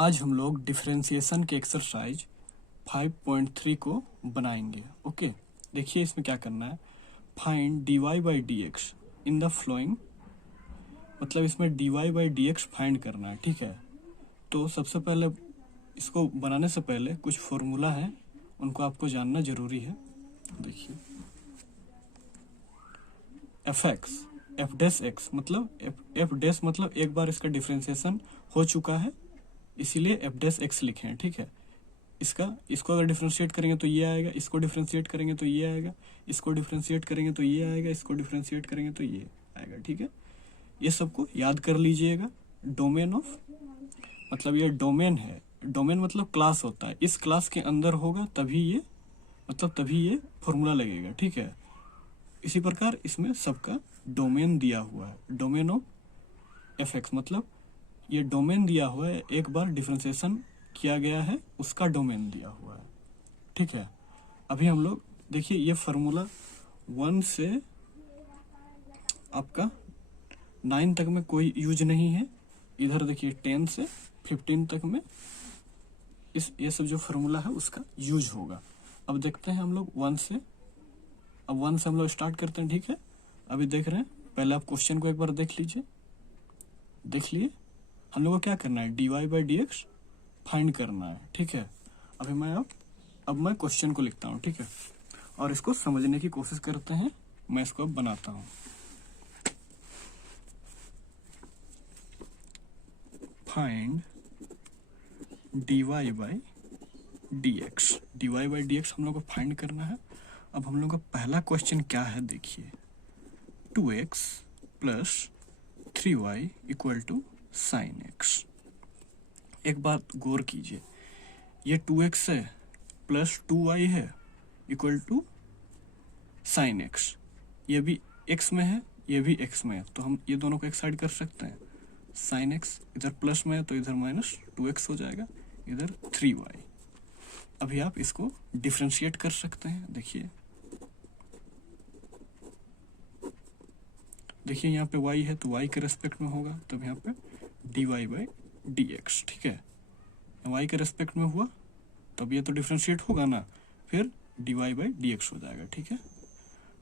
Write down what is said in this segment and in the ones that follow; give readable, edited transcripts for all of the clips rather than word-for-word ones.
आज हम लोग डिफरेंशिएशन के एक्सरसाइज 5.3 को बनाएंगे। ओके, देखिए इसमें क्या करना है। Find dy by D x in the flowing, मतलब इसमें dy by D X find करना है। ठीक है, तो सबसे पहले इसको बनाने से पहले कुछ फॉर्मूला है, उनको आपको जानना जरूरी है। देखिए F x F dash x मतलब एफ डैश मतलब एक बार इसका डिफरेंशिएशन हो चुका है, इसीलिए एफ डैश एक्स लिखे हैं। ठीक है, इसको अगर डिफरेंशिएट करेंगे तो ये आएगा, इसको डिफरेंशिएट करेंगे तो ये आएगा, इसको डिफरेंशिएट करेंगे तो ये आएगा, इसको डिफरेंशिएट करेंगे तो ये आएगा। ठीक है, ये सबको याद कर लीजिएगा। डोमेन ऑफ मतलब ये डोमेन है, डोमेन मतलब क्लास होता है, इस क्लास के अंदर होगा तभी ये फॉर्मूला लगेगा। ठीक है, इसी प्रकार इसमें सबका डोमेन दिया हुआ है। डोमेन ऑफ एफ एक्स मतलब ये डोमेन दिया हुआ है, एक बार डिफरेंशिएशन किया गया है उसका डोमेन दिया हुआ है। ठीक है, अभी हम लोग देखिए ये फार्मूला 1 से आपका 9 तक में कोई यूज नहीं है। इधर देखिए 10 से 15 तक में ये सब जो फार्मूला है उसका यूज होगा। अब देखते हैं हम लोग 1 से हम लोग स्टार्ट करते हैं। ठीक है, अभी देख रहे हैं, पहले आप क्वेश्चन को एक बार देख लीजिए। देख लिए हम लोग को क्या करना है, dy by D X find करना है। ठीक है, अभी मैं क्वेश्चन को लिखता हूँ। ठीक है, और इसको समझने की कोशिश करते हैं। मैं इसको अब बनाता हूँ। Find dy by D x हम लोग को फाइंड करना है। अब हम लोग का पहला क्वेश्चन क्या है, देखिए 2x plus 3y equal to sine X. एक बात गौर कीजिए, ये 2x है प्लस 2y है इक्वल टू साइन एक्स। ये भी x में है, ये भी x में है, तो हम ये दोनों को एक साइड कर सकते हैं। साइन एक्स इधर प्लस में है तो इधर माइनस 2x हो जाएगा, इधर 3y। अभी आप इसको डिफरेंशिएट कर सकते हैं। देखिए यहाँ पे y है तो y के रेस्पेक्ट में होगा, तब यहाँ पे dy बाई डी एक्स। ठीक है, y के रेस्पेक्ट में हुआ तब ये तो डिफरेंशिएट होगा ना, फिर dy बाई डी एक्स हो जाएगा। ठीक है,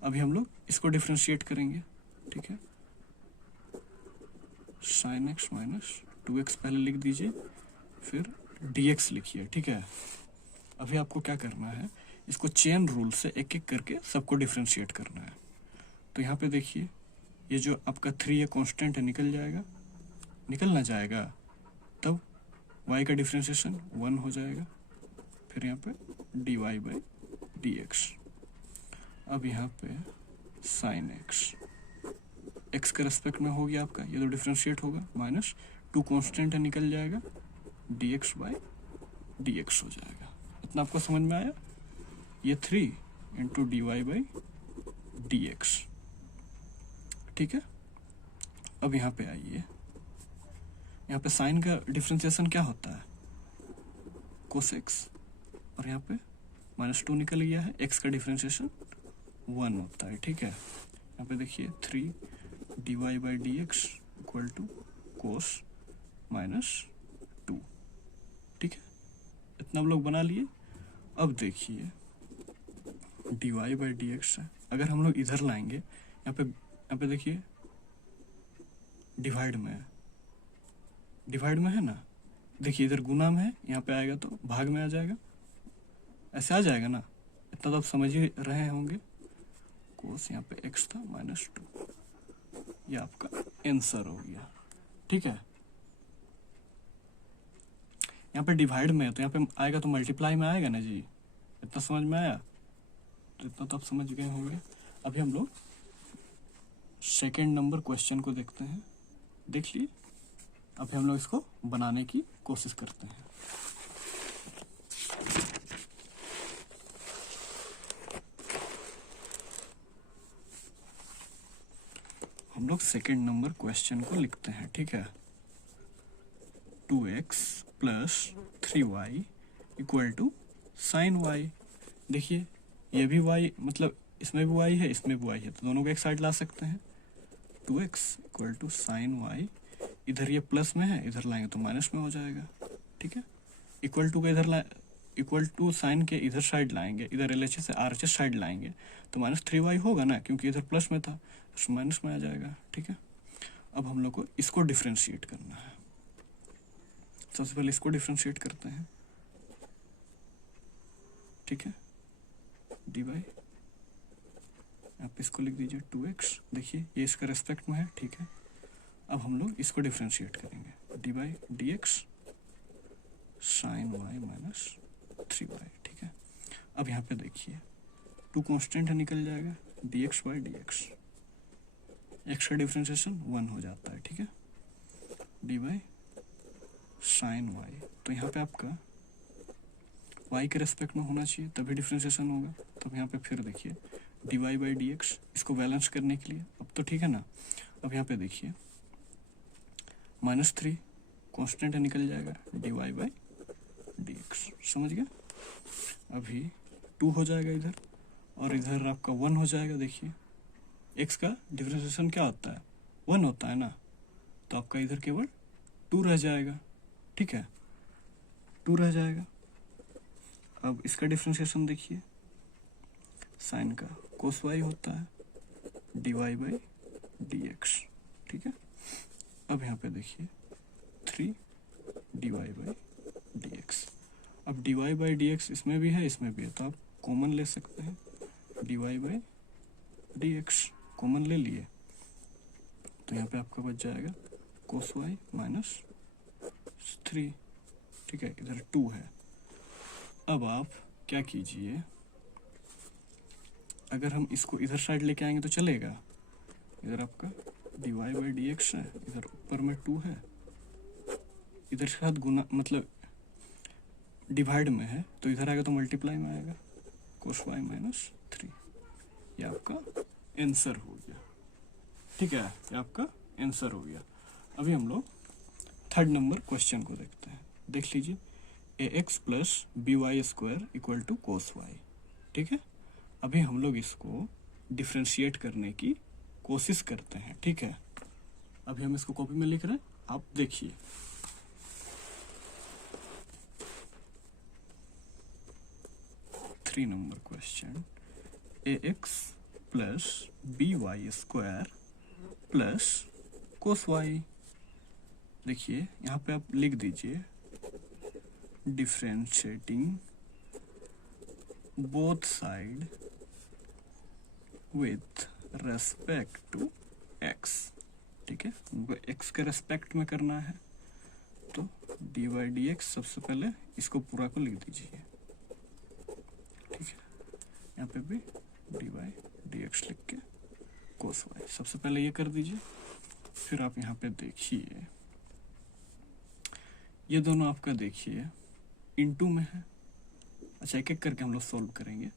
अभी हम लोग इसको डिफरेंशिएट करेंगे। ठीक है, साइन एक्स माइनस 2x पहले लिख दीजिए, फिर dx लिखिए। ठीक है, अभी आपको क्या करना है, इसको चेन रूल से एक एक करके सबको डिफरेंशिएट करना है। तो यहाँ पे देखिए ये जो आपका 3 है कांस्टेंट है, निकल ना जाएगा, तब y का डिफरेंशिएशन 1 हो जाएगा, फिर यहाँ पे dy बाई डी एक्स। अब यहाँ पे साइन एक्स के रेस्पेक्ट में हो गया आपका, ये तो डिफरेंशिएट होगा, माइनस 2 कांस्टेंट है, निकल जाएगा, dx बाई डी एक्स हो जाएगा। इतना आपको समझ में आया, ये 3 into dy by D X. ठीक है, अब यहाँ पे आइए, यहाँ पे साइन का डिफरेंशिएशन क्या होता है, कोसेक्स, और यहाँ पे -2 निकल गया है, x का डिफरेंशिएशन 1 होता है। ठीक है, यहाँ पे देखिए 3 dy by D X equal to cos -2। ठीक है, इतना हम लोग बना लिए। अब देखिए dy बाई डी एक्स है, अगर हम लोग इधर लाएंगे, यहाँ पे देखिए डिवाइड में है ना, देखिए इधर गुना में है, यहाँ पे आएगा तो भाग में आ जाएगा, ऐसे आ जाएगा ना, इतना तो आप समझ ही रहे होंगे। कोस यहाँ पे x था -2, ये आपका आंसर हो गया। ठीक है, यहाँ पे डिवाइड में है तो यहाँ पे आएगा तो मल्टीप्लाई में आएगा ना जी, इतना समझ में आया, तो इतना तो आप समझ गए होंगे। अभी हम लोग सेकेंड नंबर क्वेश्चन को देखते हैं। देख लिए, अभी हम लोग इसको बनाने की कोशिश करते हैं। हम लोग सेकेंड नंबर क्वेश्चन को लिखते हैं। ठीक है, 2x plus 3y equal to sine y। देखिए ये भी y, मतलब इसमें भी y है, इसमें भी y है, तो दोनों को एक साइड ला सकते हैं। 2x equal to sine y, इधर ये प्लस में है, इधर लाएंगे तो माइनस में हो जाएगा, ठीक है। इक्वल टू का इधर इक्वल टू साइन के इधर साइड लाएंगे, इधर LHS से RHS साइड लाएंगे तो -3y होगा ना, क्योंकि इधर प्लस में था तो माइनस में आ जाएगा, ठीक है। अब हम लोग को इसको डिफ्रेंशिएट करना है। सबसे पहले इसको डिफ्रेंशिएट करते हैं, ठीक है। dy आप इसको लिख दीजिए 2x, देखिए ये इसका रेस्पेक्ट में है, ठीक है। अब हम लोग इसको डिफ्रेंशिएट करेंगे, dy dx sin y minus 3y, ठीक है। अब यहाँ पे देखिए 2 कांस्टेंट है, निकल जाएगा, dx by dx, x का डिफ्रेंशिएशन 1 हो जाता है, ठीक है। dy sin y, तो यहाँ पे आपका y के रेस्पेक्ट में होना चाहिए तभी डिफ्रेंशिएशन होगा। तो यहाँ पे फिर देखिए dy by dx, इसको बैलेंस करने के लिए, अब तो ठीक है ना। अब यहाँ पे देखिए -3 कांस्टेंट है, निकल जाएगा, dy by dx, समझ गया। अभी 2 हो जाएगा इधर, और इधर आपका 1 हो जाएगा। देखिए x का डिफ्रेंशिएशन क्या होता है, 1 होता है ना, तो आपका इधर केवल 2 रह जाएगा, ठीक है, 2 रह जाएगा। अब इसका डिफ्रेंशिएशन देखिए, साइन का कोस y होता है, dy by dx, ठीक है। अब यहाँ पे देखिए 3 dy by dx, अब dy by dx इसमें भी है इसमें भी है, तो आप कॉमन ले सकते हैं, dy by dx कॉमन ले लिए तो यहाँ पे आपका बच जाएगा कोस y माइनस 3, ठीक है, इधर 2 है। अब आप क्या कीजिए, अगर हम इसको इधर साइड लेके आएंगे तो चलेगा, इधर आपका dy by dx है, इधर ऊपर में 2 है, इधर के साथ गुना मतलब डिवाइड में है, तो इधर आएगा तो मल्टीप्लाई में आएगा, कोस y माइनस 3, ये आपका आंसर हो गया, ठीक है, ये आपका आंसर हो गया। अभी हम लोग 3rd नंबर क्वेश्चन को देखते हैं, देख लीजिए, ax plus by square equal to cos y, ठीक है। अभी हम लोग इसको डिफ्रेंशिएट करने की कोशिश करते हैं, ठीक है। अभी हम इसको कॉपी में लिख रहे हैं, आप देखिए, three number question, ax plus by square plus cos y, देखिए यहाँ पे आप लिख दीजिए differentiating both side with respect to x, ठीक है, उनको x के रेस्पेक्ट में करना है, तो dy dx सबसे पहले इसको पूरा को लिख दीजिए, ठीक है, यहाँ पे भी dy dx लिख के कोस y सबसे पहले ये कर दीजिए। फिर आप यहाँ पे देखिए, ये दोनों आपका देखिए इनटू में है, अच्छा एक एक करके हम लोग सॉल्व करेंगे,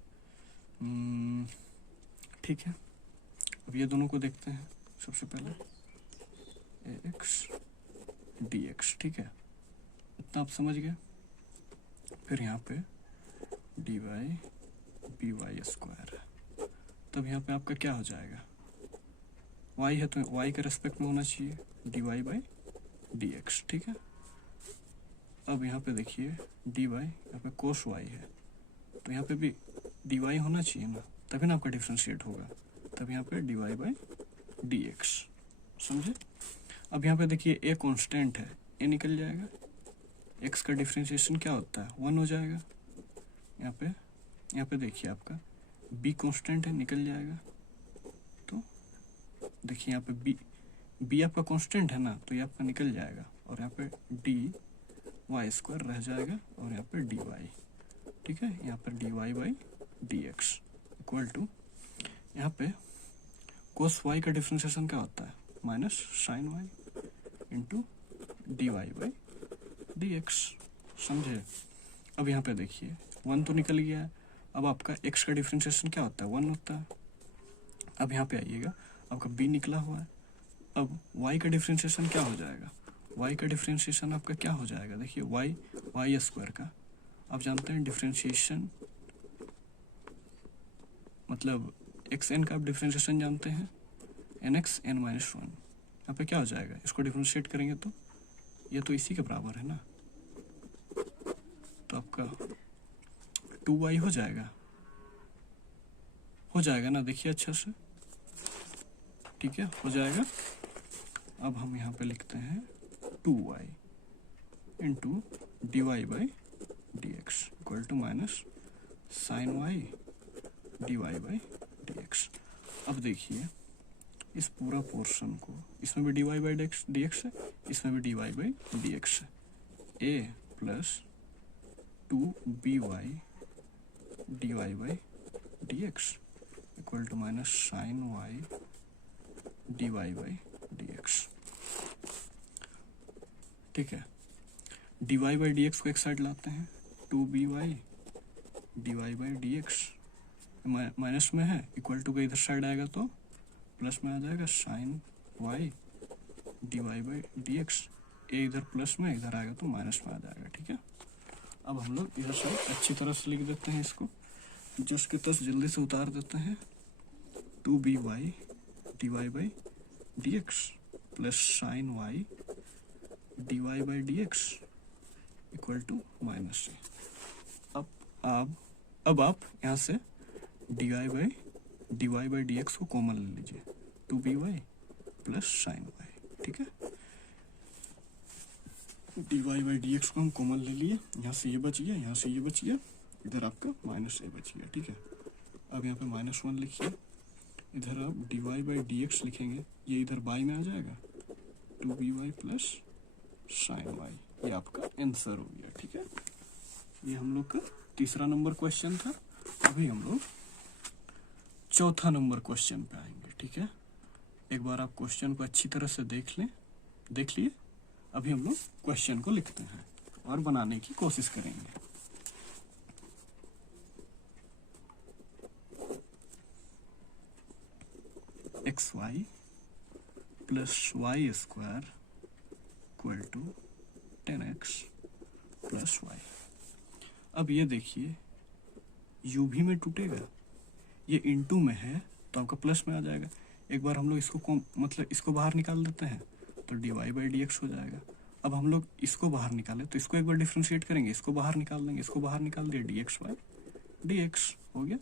ठीक है। अब ये दोनों को देखते हैं, सबसे पहले ax dx, ठीक है, इतना आप समझ गए। फिर यहाँ पे dy by स्क्वायर है, तब यहाँ पे आपका क्या हो जाएगा, y है तो y के रेस्पेक्ट में होना चाहिए, dy by dx, ठीक है। अब यहाँ पे देखिए dy, यहाँ पे कोस y है, तो यहाँ पे भी dy होना चाहिए ना, तभी ना आपका डिफ्रेंशिएट होगा, तब यहाँ पे dy by dx, समझे। अब यहाँ पे देखिए a कांस्टेंट है, a निकल जाएगा, x का डिफ्रेंशिएशन क्या होता है, 1 हो जाएगा। यहाँ पे देखिए आपका b कांस्टेंट है, निकल जाएगा, तो देखिए यहाँ पे b आपका कांस्टेंट है ना, तो ये आपका निकल जाएगा, और यहाँ पे dy स्क्वायर रह जाएगा, और यहाँ पे dy, ठीक है, यहाँ पर dy by dx equal to, यहाँ पे कोस y का डिफ्रेंशिएशन क्या होता है, minus sine y into dy by dx, समझे। अब यहाँ पे देखिए 1 तो निकल गया है, अब आपका x का डिफ्रेंशिएशन क्या होता है, 1 होता है। अब यहाँ पे आइएगा, आपका b निकला हुआ है, अब y का डिफ्रेंशिएशन क्या हो जाएगा, y का डिफ्रेंशिएशन आपका क्या हो जाएगा, देखिए y स्क्वायर का आप जानते हैं डिफ्रेंशिएशन मतलब xn का आप डिफ्रेंशिएशन जानते हैं, nx n माइनस 1, यहाँ पे क्या हो जाएगा, इसको डिफ्रेंशिएट करेंगे तो ये तो इसी के बराबर है ना, तो आपका 2y हो जाएगा ना, देखिए अच्छा से, ठीक है, हो जाएगा। अब हम यहाँ पे लिखते हैं 2y into dy by dx equal to minus sine y dy by dx। अब देखिए इस पूरा पोर्शन को, इसमें भी dy बाई dx है, इसमें भी dy बाई dx है, a plus 2by dy by dx equal to minus sine y dy by dx। ठीक है, dy बाई dx को एक साइड लाते हैं, 2by dy by dx minus में है, इक्वल टू का इधर साइड आएगा तो प्लस में आ जाएगा sine y dy by dx, ए इधर प्लस में, इधर आएगा तो माइनस में आ जाएगा। ठीक है, अब हम लोग इधर से अच्छी तरह से लिख देते हैं इसको, जस्ट के तस जल्दी से उतार देते हैं, 2by dy by dx plus sine y dy by dx equal to minus से। अब आप यहाँ से dy बाई dx को कॉमन ले लीजिए, 2by प्लस साइन y। ठीक है, dy बाई dx को हम कॉमन ले लिए, यहाँ से ये बच गया, यहाँ से ये बच गया, इधर आपका माइनस a बच गया। ठीक है, अब यहाँ पे -1 लिखिए, इधर आप dy बाई dx लिखेंगे, ये इधर बाई में आ जाएगा, 2by प्लस साइन y, ये आपका आंसर हो गया। ठीक है, ये हम लोग का तीसरा नंबर क्वेश्चन था। अभी हम लोग चौथा नंबर क्वेश्चन पे आएंगे। ठीक है, एक बार आप क्वेश्चन को अच्छी तरह से देख लिए। अभी हम लोग क्वेश्चन को लिखते हैं और बनाने की कोशिश करेंगे। xy plus y square equal to 10x plus y। अब ये देखिए u भी में टूटेगा, ये इनटू में है तो आपका प्लस में आ जाएगा। एक बार हम लोग इसको मतलब इसको बाहर निकाल देते हैं तो dy बाई dx हो जाएगा। अब हम लोग इसको बाहर निकालें तो इसको एक बार डिफ्रेंशिएट करेंगे, इसको बाहर निकाल देंगे, इसको बाहर निकाल दिया, dx बाई dx हो गया।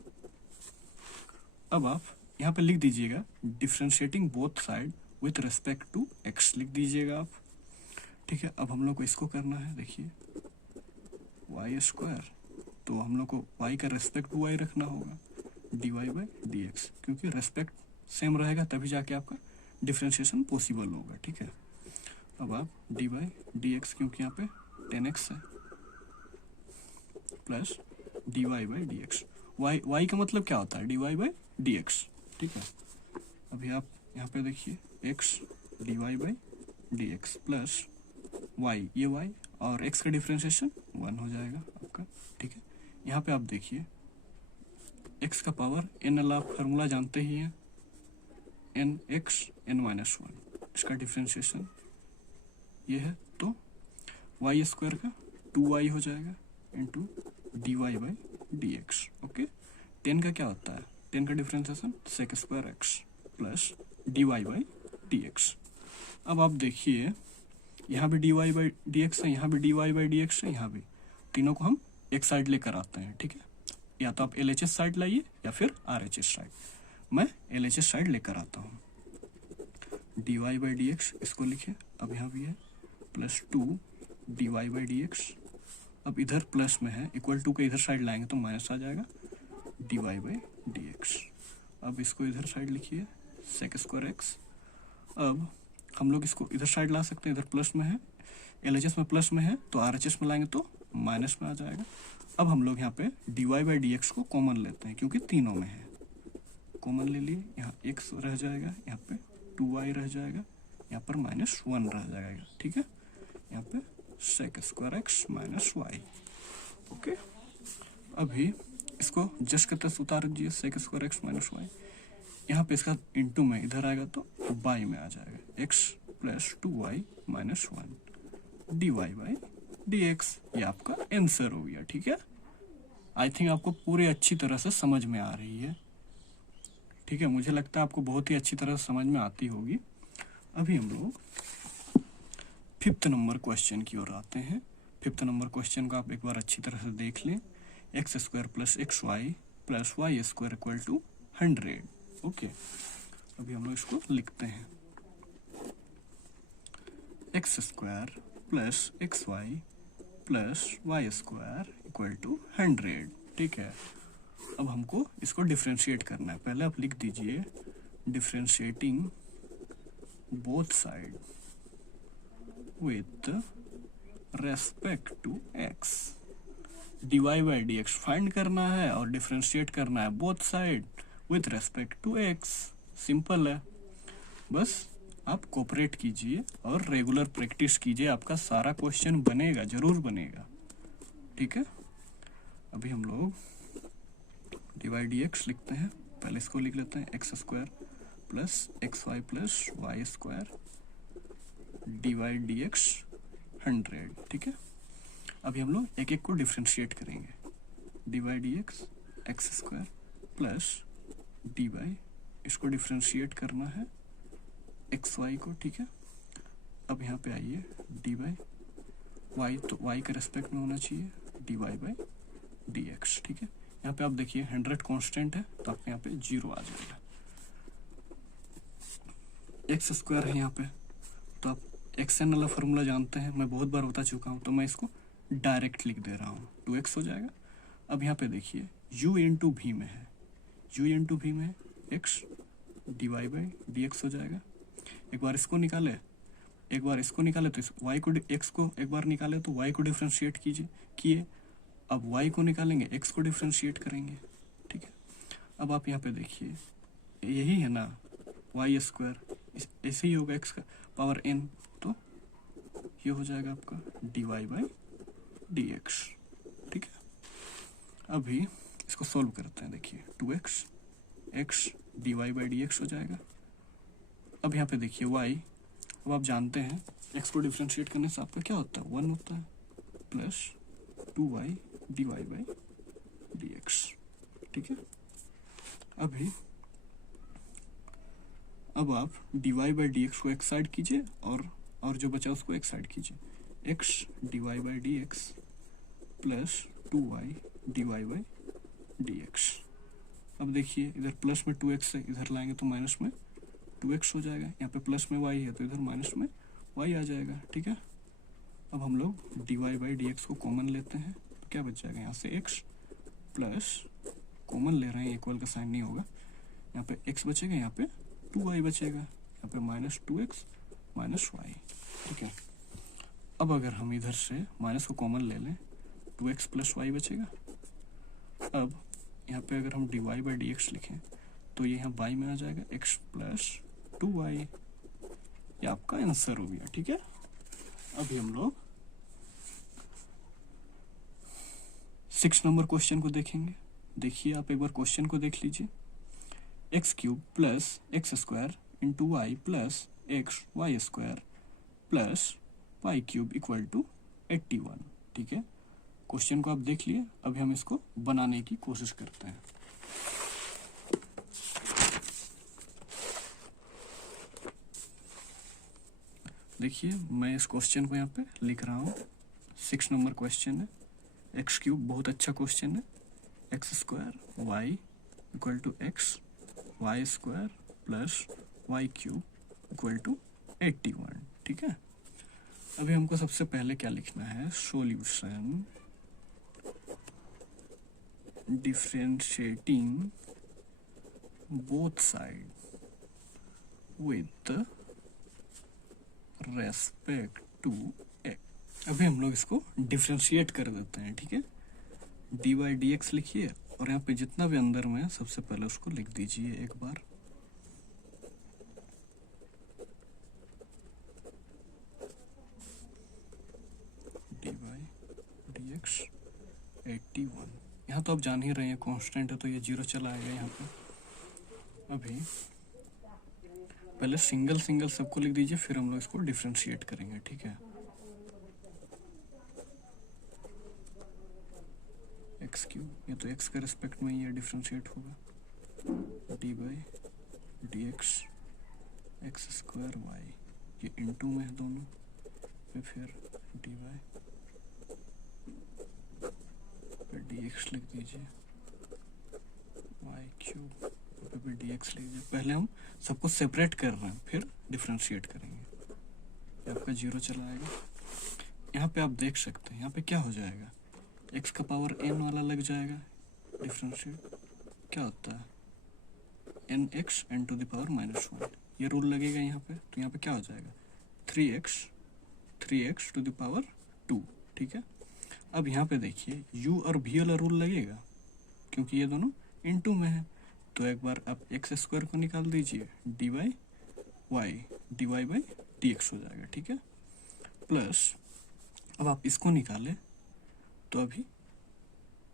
अब आप यहाँ पे लिख दीजिएगा differentiating both side with respect to x लिख दीजिएगा आप। ठीक है, अब हम लोग को इसको करना है, देखिए y स्क्वायर, तो हम लोग को y का रेस्पेक्ट टू y रखना होगा, dy बाई dx, क्योंकि रेस्पेक्ट सेम रहेगा तभी जाके आपका डिफ्रेंशिएशन पॉसिबल होगा। ठीक है, अब आप dy बाई dx, क्योंकि यहाँ पे 10x है, plus dy by dx, y का मतलब क्या होता है, dy बाई dx। ठीक है, अभी आप यहाँ पे देखिए x dy by dx plus y, ये y और x का डिफ्रेंशिएशन 1 हो जाएगा आपका। ठीक है, यहाँ पे आप देखिए x का पावर n, आप फार्मूला जानते ही हैं, nx n-1, इसका डिफ्रेंशिएशन ये है, तो y स्क्वायर का 2y हो जाएगा into dy by dx। Okay, 10 का क्या होता है, 10 का differentiation sec square x plus dy by dx। अब आप देखिए यहाँ भी dy बाई dx है, यहाँ भी dy बाई dx है, यहाँ भी, तीनों को हम एक साइड लेकर आते हैं। ठीक है, या तो आप LHS साइड लाइए या फिर RHS साइड, मैं LHS साइड लेकर आता हूँ। dy बाई dx इसको लिखे, अब यहाँ भी है प्लस 2 dy बाई dx, अब इधर प्लस में है, इक्वल टू के इधर साइड लाएंगे तो माइनस आ जाएगा, dy बाई dx। अब इसको इधर साइड लिखिए, sec स्क्वायर x। अब हम लोग इसको इधर साइड ला सकते हैं, इधर प्लस में है, LHS में प्लस में है तो RHS में लाएंगे तो माइनस में आ जाएगा। अब हम लोग यहाँ पे dy बाई dx को कॉमन लेते हैं, क्योंकि तीनों में है, कॉमन ले लिए, यहाँ x रह जाएगा, यहाँ पे 2y रह जाएगा, यहाँ पर -1 रह जाएगा। ठीक है, यहाँ पे sec square x minus y। Okay, अभी इसको जस्ट के तस उतार दीजिए, sec square x minus y, यहाँ पे इसका इंटू में इधर आएगा तो बाई में आ जाएगा, x plus 2y minus 1 dy by dx, ये आपका आंसर हो गया। ठीक है, आई थिंक आपको पूरी अच्छी तरह से समझ में आ रही है। ठीक है, मुझे लगता है आपको बहुत ही अच्छी तरह से समझ में आती होगी। अभी हम लोग 5th नंबर क्वेश्चन की ओर आते हैं। 5th नंबर क्वेश्चन को आप एक बार अच्छी तरह से देख लें। X square plus X Y plus Y square equal to 100। Okay, अभी हम लोग इसको लिखते हैं। X square plus X Y plus Y square equal to 100। ठीक है, अब हमको इसको डिफ्रेंशिएट करना है। पहले आप लिख दीजिए differentiating both side with respect to X. dy by D X find करना है और डिफ्रेंशिएट करना है both side with respect to X. Simple है, बस आप कोऑपरेट कीजिए और रेगुलर प्रैक्टिस कीजिए, आपका सारा क्वेश्चन बनेगा, जरूर बनेगा। ठीक है, अभी हम लोग dy डी एक्स लिखते हैं। पहले इसको लिख लेते हैं X square plus X Y plus Y square dy D X 100। ठीक है, अभी हम लोग एक एक को डिफ्रेंशिएट करेंगे। dy D X X square plus dy, इसको डिफ्रेंशिएट करना है एक्स वाई को। ठीक है, अब यहाँ पे आइए dy वाई, तो y के रेस्पेक्ट में होना चाहिए dy बाई डी एक्स। ठीक है, यहाँ पे आप देखिए 100 कांस्टेंट है तो आपके यहाँ पे 0 आ जाएगा। एक्स स्क्वायर है यहाँ पे, तो आप एक्सएन वाला फॉर्मूला जानते हैं, मैं बहुत बार बता चुका हूँ, तो मैं इसको डायरेक्ट लिख दे रहा हूँ, 2x हो जाएगा। अब यहाँ पे देखिए u इंटू भी में है, u इंटू भी में x dy by D X हो जाएगा। एक बार इसको निकाले, एक बार इसको निकाले तो y को x को एक बार निकाले तो y को डिफ्रेंशिएट किए। अब y को निकालेंगे x को डिफ्रेंशिएट करेंगे। ठीक है, अब आप यहाँ पे देखिए यही है ना वाई स्क्वायर, ऐसे ही होगा x का पावर n, तो ये हो जाएगा आपका dy बाई डी एक्स। ठीक है, अभी इसको सॉल्व करते हैं। देखिए 2x x dy by D X हो जाएगा। अब यहाँ पे देखिए y, अब आप जानते हैं x को डिफ्रेंशिएट करने से आपका क्या होता है, 1 होता है plus 2y dy by D X. ठीक है, अभी अब आप dy बाई डी एक्स को एक साइड कीजिए और जो बचा उसको एक साइड कीजिए। x dy by D x plus 2y dy by D x. अब देखिए इधर प्लस में 2x है, इधर लाएंगे तो माइनस में 2x हो जाएगा। यहाँ पे प्लस में y है तो इधर माइनस में y आ जाएगा। ठीक है, अब हम लोग dy बाई डी एक्स को कॉमन लेते हैं तो क्या बच जाएगा, यहाँ से x प्लस कॉमन ले रहे हैं, इक्वल का साइन नहीं होगा, यहाँ पे x बचेगा, यहाँ पे 2y बचेगा, यहाँ पे माइनस 2x माइनस y। ठीक है, अब अगर हम इधर से माइनस को कॉमन ले लें 2x प्लस y बचेगा। अब यहाँ पे अगर हम dy बाई डी एक्स लिखें तो ये यहाँ बाई में आ जाएगा x प्लस 2y, ये आपका आंसर हो गया। ठीक है, अभी हम लोग 6 नंबर क्वेश्चन को देखेंगे। देखिए आप एक बार क्वेश्चन को देख लीजिए। X cube plus x square into Y plus X Y square plus Y cube equal to 81। ठीक है, क्वेश्चन को आप देख लिए, अभी हम इसको बनाने की कोशिश करते हैं। देखिए मैं इस क्वेश्चन को यहाँ पे लिख रहा हूँ। 6 नंबर क्वेश्चन है, एक्स क्यूब बहुत अच्छा क्वेश्चन है, X square Y equal to X Y square plus Y cube equal to 81। ठीक है, अभी हमको सबसे पहले क्या लिखना है, solution differentiating both side with respect to X. अभी हम लोग इसको डिफरेंशिएट कर देते हैं। ठीक है, डी बाई डी एक्स लिखिए और यहाँ पे जितना भी अंदर में है सबसे पहले उसको लिख दीजिए एक बार। डी बाई डी एक्स 81, यहाँ तो आप जान ही रहे हैं कांस्टेंट है तो ये 0 चला आएगा यहाँ पे। अभी पहले सिंगल सिंगल सबको लिख दीजिए, फिर हम लोग इसको डिफरेंशिएट करेंगे। ठीक है, एक्स क्यूब, ये तो एक्स के रिस्पेक्ट में ये डिफरेंशिएट होगा, D by D X X square Y, ये इनटू में है दोनों, फिर डी बाई dx लिख दीजिए, y क्यूब पे भी dx लिख दीजिए। पहले हम सबको सेपरेट कर रहे हैं, फिर डिफ्रेंशिएट करेंगे। ये आपका 0 चला आएगा। यहाँ पे आप देख सकते हैं यहाँ पे क्या हो जाएगा, x का पावर n वाला लग जाएगा, डिफ्रेंशिएट क्या होता है nx n to the power -1, ये रूल लगेगा यहाँ पे। तो यहाँ पे क्या हो जाएगा 3x टू द पावर 2, ठीक है। अब यहाँ पे देखिए u और v वाला रूल लगेगा, क्योंकि ये दोनों इनटू में है। तो एक बार आप एक्स स्क्वायर को निकाल दीजिए, dy बाई dx हो जाएगा, ठीक है। प्लस अब आप इसको निकालें, तो अभी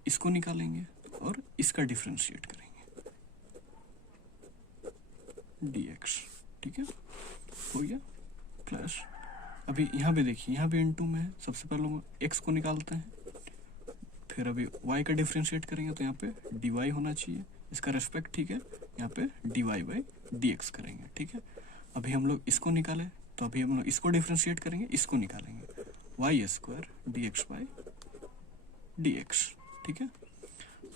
इसको निकालेंगे और इसका डिफ्रेंशिएट करेंगे, dx, ठीक है, हो गया। प्लस अभी यहाँ पे देखिए, यहाँ पे इनटू में है, सबसे पहले हम x को निकालते हैं, फिर अभी y का डिफ्रेंशिएट करेंगे, तो यहाँ पे dy होना चाहिए, इसका रेस्पेक्ट, ठीक है। यहाँ पे dy बाई dx करेंगे, ठीक है। अभी हम लोग इसको निकालें, तो अभी हम लोग इसको डिफ्रेंशिएट करेंगे, इसको निकालेंगे, y square dx by dx, ठीक है।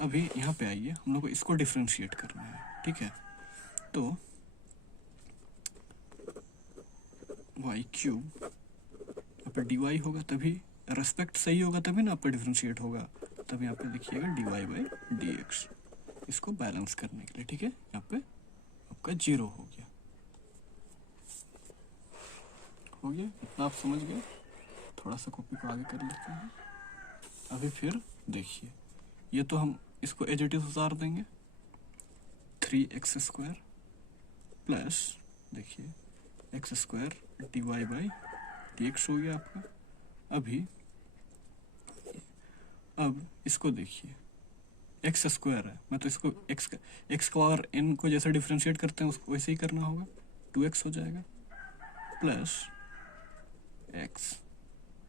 अभी यहाँ पे आइए, हम लोग को इसको डिफ्रेंशिएट करना है, ठीक है। तो y क्यूब यहाँ पे dy होगा, तभी रेस्पेक्ट सही होगा, तभी ना आपका डिफ्रेंशिएट होगा। तभी यहाँ पे लिखिएगा dy बाई dx, इसको बैलेंस करने के लिए, ठीक है। यहाँ पे आपका 0 हो गया, इतना आप समझ गए। थोड़ा सा कॉपी को आगे कर लेते हैं। अभी फिर देखिए, ये तो हम इसको एज इट इज उतार देंगे, 3x स्क्वायर प्लस देखिए x square dy by dx हो गया आपका। अभी अब इसको देखिए, एक्स स्क्वायर है, मैं तो इसको एक्स का पावर n को जैसे डिफ्रेंशिएट करते हैं उसको वैसे ही करना होगा, 2x हो जाएगा plus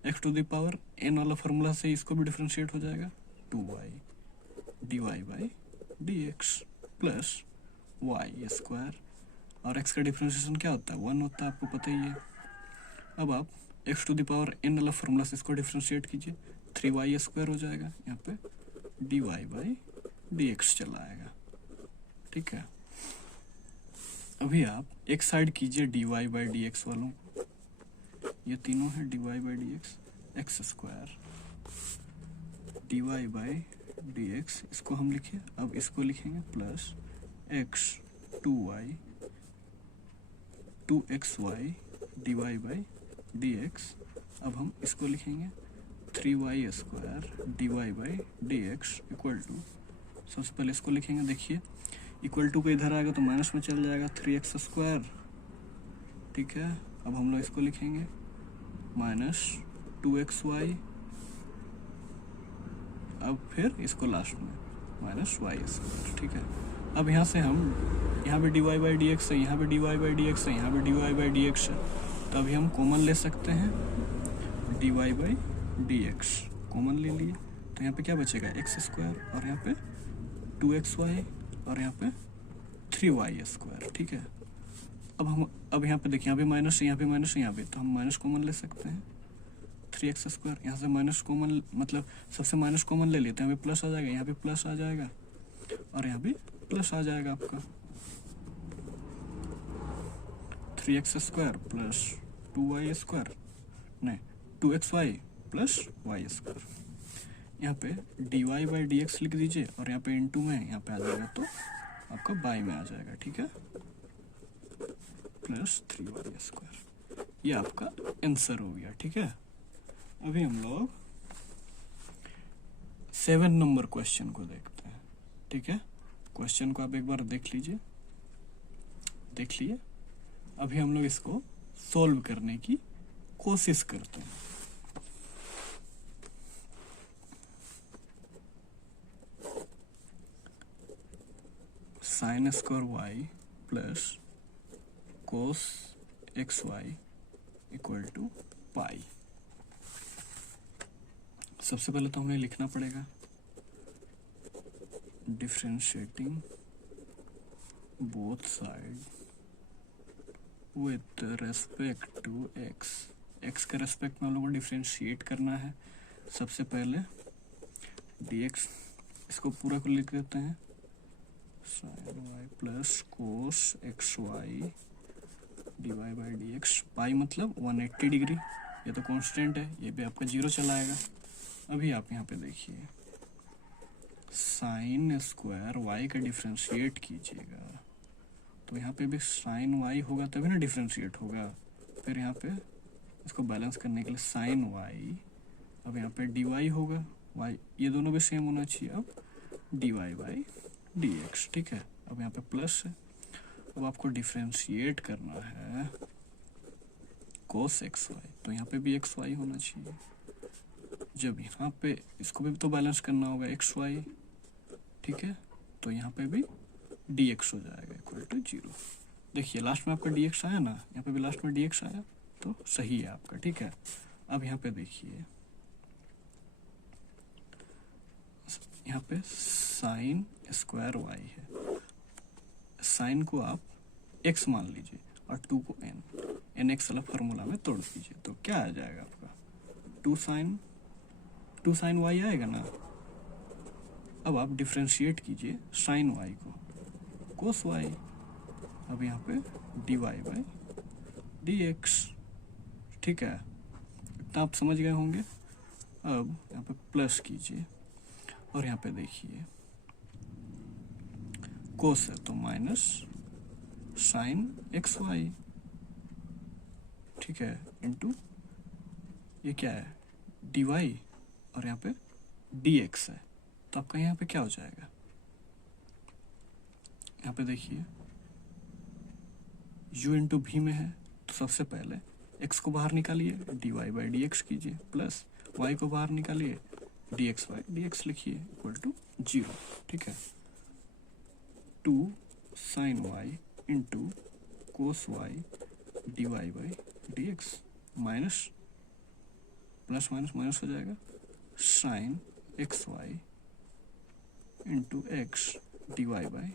x to the power n वाला फॉर्मूला से इसको भी डिफ्रेंशिएट हो जाएगा, 2y dy by dx plus y square, और x का डिफ्रेंशिएशन क्या होता है 1 होता है, आपको पता ही है। अब आप x to the power n वाला फॉर्मूला से इसको डिफ्रेंशिएट कीजिए, 3y स्क्वायर हो जाएगा, यहाँ पे dy बाई dx चला आएगा, ठीक है। अभी आप एक साइड कीजिए dy बाई dx वालों, ये तीनों है dy by dx, X square dy by dx, इसको हम लिखे, अब इसको लिखेंगे plus x 2xy dy by dx। अब हम इसको लिखेंगे 3y square dy by dx equal to, सबसे पहले इसको लिखेंगे, देखिए इक्वल टू को इधर आएगा तो माइनस में चल जाएगा, 3x स्क्वायर, ठीक है। अब हम लोग इसको लिखेंगे माइनस 2xy, अब फिर इसको लास्ट में माइनस y स्क्वायर, ठीक है। अब यहाँ से हम, यहाँ पे dy बाई dx है, यहाँ पे dy बाई dx है, यहाँ पे dy बाई dx है, तो अभी हम कॉमन ले सकते हैं, dy बाई dx कॉमन ले लिए, तो यहाँ पे क्या बचेगा x स्क्वायर, और यहाँ पे 2xy, और यहाँ पे 3y स्क्वायर, ठीक है। अब यहाँ पे देखिए, यहाँ पे माइनस, यहाँ पे माइनस, यहाँ पे, तो हम माइनस कॉमन ले सकते हैं, 3x स्क्वायर, यहाँ से माइनस कॉमन, मतलब सबसे माइनस कॉमन ले लेते हैं, यहाँ पे प्लस आ जाएगा, यहाँ पे प्लस आ जाएगा, और यहाँ पे प्लस आ जाएगा आपका 3x square plus 2y square, नहीं 2xy प्लस y स्क्वायर। यहाँ पे dy बाई dx लिख दीजिए, और यहाँ पे इनटू में यहाँ पे आ जाएगा, तो आपका बाई में आ जाएगा, ठीक है, प्लस 3y स्क्वायर। ये आपका आंसर हो गया, ठीक है। अभी हम लोग 7 नंबर क्वेश्चन को देखते हैं, ठीक है। क्वेश्चन को आप एक बार देख लीजिए, देख लिए। अभी हम लोग इसको सॉल्व करने की कोशिश करते हैं। Sine square y plus cos xy equal to pi. सबसे पहले तो हमें लिखना पड़ेगा differentiating both side with respect to x का रेस्पेक्ट में हम लोगों को डिफरेंशिएट करना है। सबसे पहले dx, इसको पूरा को लिख देते हैं sin y plus cos X Y dy by D X. Pi मतलब 180 डिग्री, ये तो कांस्टेंट है, ये भी आपका 0 चला आएगा। अभी आप यहाँ पे देखिए साइन स्क्वायर y का डिफ्रेंशिएट कीजिएगा, तो यहाँ पे भी साइन y होगा तभी ना डिफ्रेंशिएट होगा। फिर यहाँ पे इसको बैलेंस करने के लिए साइन y, अब यहाँ पे dy होगा, y ये दोनों भी सेम होना चाहिए, अब dy बाई dx, ठीक है। अब यहाँ पे प्लस है, अब आपको डिफ्रेंशिएट करना है कोस एक्स वाई, तो यहाँ पे भी एक्स वाई होना चाहिए। जब यहाँ पे इसको भी तो बैलेंस करना होगा एक्स वाई, ठीक है, तो यहाँ पे भी dx हो जाएगा इक्वल टू 0। देखिए लास्ट में आपका dx आया ना, यहाँ पे भी लास्ट में dx आया, तो सही है आपका, ठीक है। अब यहाँ पे देखिए यहाँ पे साइन स्क्वायर वाई है, साइन को आप x मान लीजिए और 2 को n x वाला फार्मूला में तोड़ दीजिए, तो क्या आ जाएगा आपका 2 साइन y आएगा ना। अब आप डिफ्रेंशिएट कीजिए साइन y को कोस y, अब यहाँ पे dy बाई dx, ठीक है, इतना आप समझ गए होंगे। अब यहाँ पे प्लस कीजिए और यहाँ पे देखिए कोस है तो माइनस साइन एक्स वाई, ठीक है, इनटू ये क्या है dy और यहाँ पे dx है, तो आपका यहाँ पे क्या हो जाएगा, यहाँ पे देखिए u इंटू भी में है, तो सबसे पहले x को बाहर निकालिए dy बाई dx कीजिए, प्लस y को बाहर निकालिए dx बाई dx लिखिए इक्वल टू 0, ठीक है। 2 sine y into cos y dy by dx minus plus minus minus हो जाएगा sine X Y into X dy by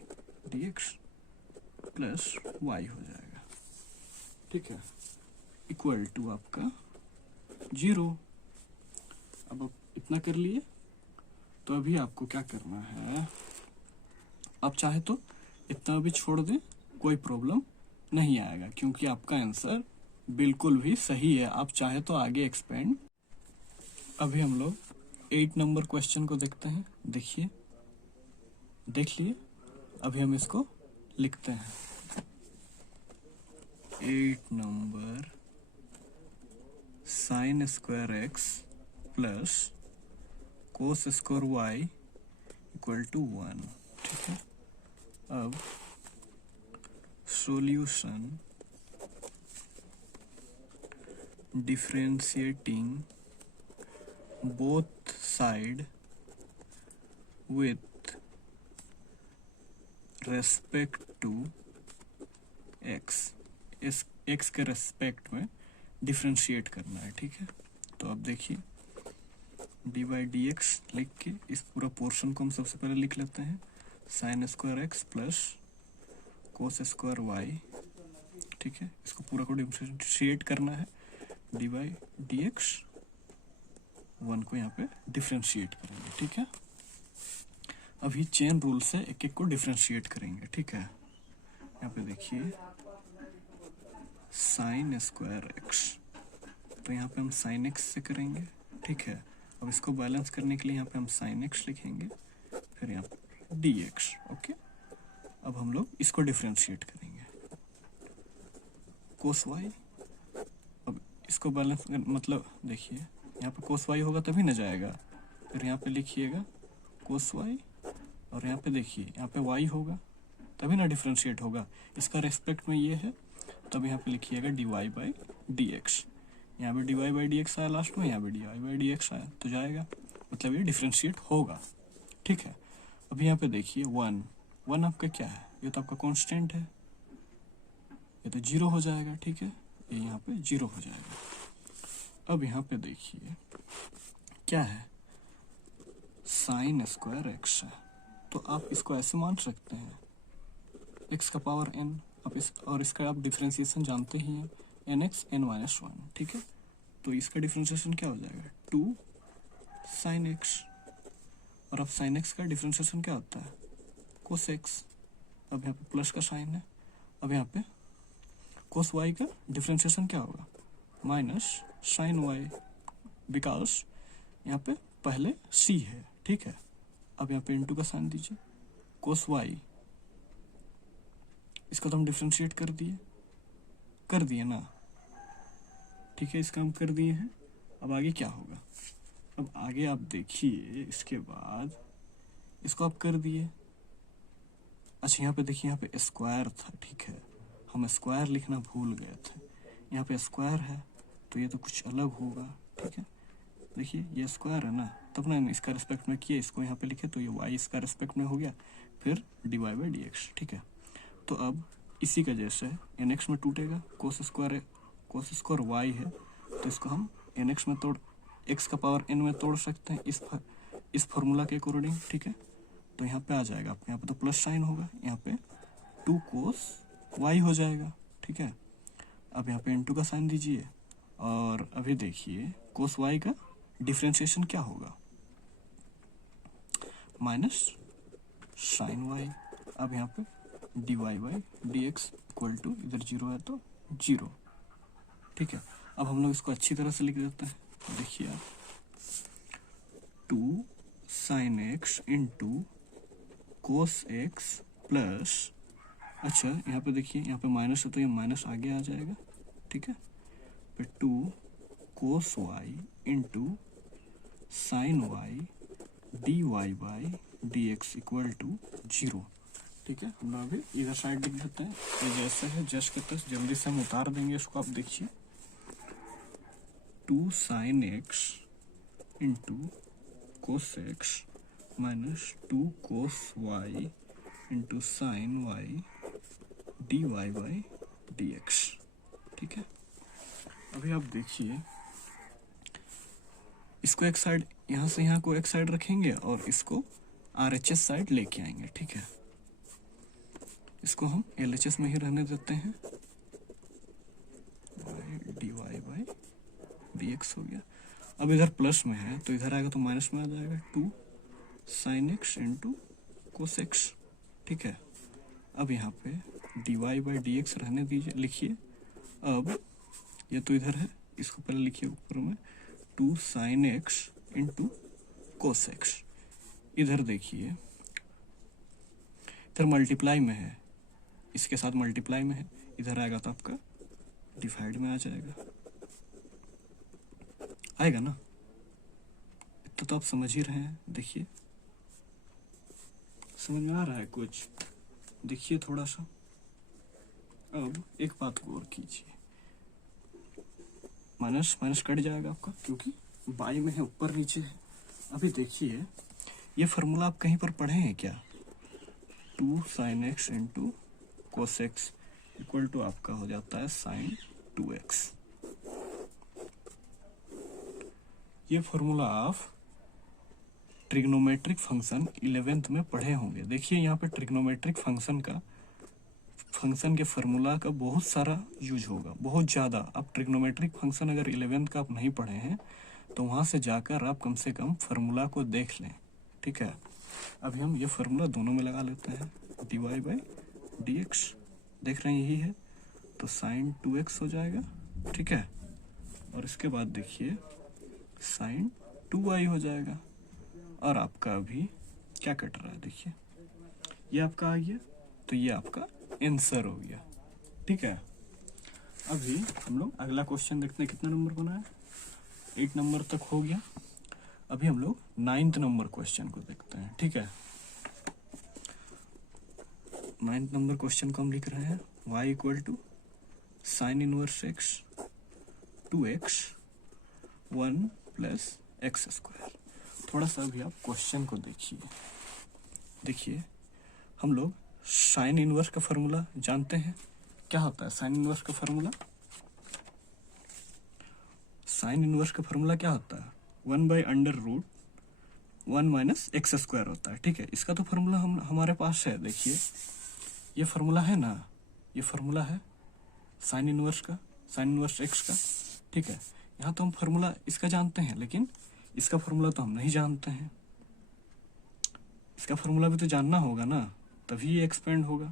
dx plus y हो जाएगा, ठीक है, इक्वल टू आपका 0। अब आप इतना कर लिए, तो अभी आपको क्या करना है, आप चाहे तो इतना भी छोड़ दें, कोई प्रॉब्लम नहीं आएगा, क्योंकि आपका आंसर बिल्कुल भी सही है। आप चाहे तो आगे एक्सपेंड। अभी हम लोग 8 नंबर क्वेश्चन को देखते हैं, देखिए देख लिए, अभी हम इसको लिखते हैं। 8 number sine square x plus cos square Y equal to 1, ठीक है। अब solution differentiating both side with respect to X, इस एक्स के रेस्पेक्ट में डिफरेंशिएट करना है, ठीक है। तो अब देखिए डी बाई डी एक्स लिख के इस पूरा पोर्शन को हम सबसे पहले लिख लेते हैं, sine square x plus cos square Y, ठीक है, इसको पूरा को डिफरेंशिएट करना है डी बाई डी एक्स, 1 को यहाँ पे डिफरेंशिएट करेंगे, ठीक है। अभी चेन रूल से एक एक को डिफरेंशिएट करेंगे, ठीक है। यहाँ पे देखिए साइन स्क्वायर एक्स, तो यहाँ पे हम साइन एक्स से करेंगे, ठीक है। अब इसको बैलेंस करने के लिए यहाँ पे हम साइन एक्स लिखेंगे, फिर यहाँ पे डी एक्स, ओके। अब हम लोग इसको डिफरेंशिएट करेंगे कोस वाई, अब इसको बैलेंस मतलब देखिए यहाँ पे कोस वाई होगा तभी ना जाएगा, फिर यहाँ पे लिखिएगा कोस वाई, और यहाँ पे देखिए यहाँ पे वाई होगा तभी ना डिफरेंशिएट होगा, इसका रेस्पेक्ट में ये है, तब यहाँ पे लिखिएगा D Y by D X, यहाँ पे D Y by D X आया लास्ट में, यहाँ पे D Y by D X आया, तो जाएगा, मतलब ये डिफरेंशिएट होगा, ठीक है। अभी यहाँ पे देखिए 1 आपका क्या है, ये तो आपका कांस्टेंट है, ये तो 0 हो जाएगा, ठीक है, ये यहाँ पे 0 हो जाएगा। अब यहाँ पे देखिए क्या है, साइन स्क्वायर एक्स है, तो आप इसको ऐसे मान सकते हैं x का पावर n, आप इस और इसका आप डिफरेंशिएशन जानते ही हैं nx n-1, ठीक है। तो इसका डिफरेंशिएशन क्या हो जाएगा 2 साइन x और अब साइन एक्स का डिफ्रेंशिएशन क्या होता है, कोस एक्स। अब यहाँ पे प्लस का साइन है, अब यहाँ पे कोस वाई का डिफ्रेंशिएशन क्या होगा, माइनस साइन वाई, बिकॉज यहाँ पे पहले सी है, ठीक है। अब यहाँ पे इंटू का साइन दीजिए, कोस वाई, इसका तो हम डिफ्रेंशिएट कर दिए ना, ठीक है, इसका हम कर दिए हैं। अब आगे क्या होगा, अब आगे आप देखिए, इसके बाद इसको आप कर दिए। अच्छा यहाँ पे देखिए, यहाँ पे स्क्वायर था, ठीक है, हम स्क्वायर लिखना भूल गए थे। यहाँ पे स्क्वायर है तो ये तो कुछ अलग होगा, ठीक है। देखिए ये स्क्वायर है ना, तब ना इसका रिस्पेक्ट में किए, इसको यहाँ पे लिखे तो ये वाई इसका रिस्पेक्ट में हो गया, फिर D Y by D X, ठीक है। तो अब इसी का जैसे एन एक्स में टूटेगा, कोस स्क्वायर वाई है तो इसको हम एन एक्स में तोड़, एक्स का पावर एन में तोड़ सकते हैं इस फॉर्मूला के अकॉर्डिंग, ठीक है। तो यहाँ पे आ जाएगा, आपके यहाँ पे तो प्लस साइन होगा, यहाँ पे 2 कोस वाई हो जाएगा, ठीक है। अब यहाँ पे इनटू का साइन दीजिए, और अभी देखिए कोस वाई का डिफ्रेंशिएशन क्या होगा, माइनस साइन वाई। अब यहाँ पे D Y by D X equal to, इधर जीरो है तो जीरो, ठीक है। अब हम लोग इसको अच्छी तरह से लिख देते हैं, देखिए आप 2 sine X into cos x plus, अच्छा यहाँ पे देखिए, यहाँ पे माइनस है तो ये माइनस आगे आ जाएगा, ठीक है। फिर 2 cos Y into sine Y D Y by D X equal to zero, ठीक है। हम लोग अभी इधर साइड लिख देते हैं, ये जैसे है जस्ट करते हैं, जल्दी से हम उतार देंगे इसको, आप देखिए 2 sine X into cos X minus 2 cos Y into sine Y D Y by D X, ठीक है। अभी आप देखिए, इसको एक साइड, यहाँ से यहाँ को एक साइड रखेंगे और इसको RHS साइड लेके आएंगे, ठीक है। इसको हम LHS में ही रहने देते हैं, D Y by D X हो गया। अब इधर प्लस में है तो इधर आएगा तो माइनस में आ जाएगा, 2 sine X into cos X, ठीक है। अब यहाँ पे D Y by D X रहने दीजिए, लिखिए। अब ये तो इधर है, इसको पहले लिखिए ऊपर में 2 sine X into cos x. इधर देखिए, इधर मल्टीप्लाई में है, इसके साथ मल्टीप्लाई में है, इधर आएगा तो आपका डिवाइड में आ जाएगा, आएगा ना। इतना तो आप समझ ही रहे हैं, देखिए समझ में आ रहा है कुछ, देखिए थोड़ा सा। अब एक बात को और कीजिए, माइनस माइनस कट जाएगा आपका, क्योंकि बाई में है, ऊपर नीचे है। अभी देखिए, ये फार्मूला आप कहीं पर पढ़े हैं क्या, 2 sine X into cos X equal to आपका हो जाता है साइन 2x। ये फॉर्मूला आप ट्रिग्नोमेट्रिक फंक्शन 11th में पढ़े होंगे। देखिए यहाँ पे ट्रिग्नोमेट्रिक फंक्शन के फार्मूला का बहुत सारा यूज होगा, बहुत ज़्यादा। अब ट्रिग्नोमेट्रिक फंक्शन अगर 11th का आप नहीं पढ़े हैं तो वहाँ से जाकर आप कम से कम फार्मूला को देख लें, ठीक है। अभी हम ये फार्मूला दोनों में लगा लेते हैं, D Y by D X, देख रहे हैं यही है, तो साइन 2x हो जाएगा, ठीक है। और इसके बाद देखिए साइन 2y हो जाएगा, और आपका अभी क्या कट रहा है, देखिए ये आपका आ गया, तो ये आपका आंसर हो गया, ठीक है। अभी हम लोग अगला क्वेश्चन देखते हैं, कितना नंबर बना है, 8 नंबर तक हो गया। अभी हम लोग 9th नंबर क्वेश्चन को देखते हैं, ठीक है। 9th नंबर क्वेश्चन को हम लिख रहे हैं, y equal to sine inverse x 2x 1 plus x square. थोड़ा सा अभी आप क्वेश्चन को देखिए हम लोग साइन इनवर्स का फार्मूला जानते हैं, क्या होता है साइन इनवर्स का फार्मूला, साइन इनवर्स का फार्मूला क्या होता है, 1/√1 माइनस एक्स स्क्वायर होता है, ठीक है। इसका तो फार्मूला हमारे पास है, देखिए ये फार्मूला है ना, ये फार्मूला है साइन इनवर्स का, साइन इनवर्स एक्स का, ठीक है। यहाँ तो हम फार्मूला इसका जानते हैं, लेकिन इसका फार्मूला तो हम नहीं जानते हैं, इसका फॉर्मूला भी तो जानना होगा ना, तभी ये एक्सपेंड होगा,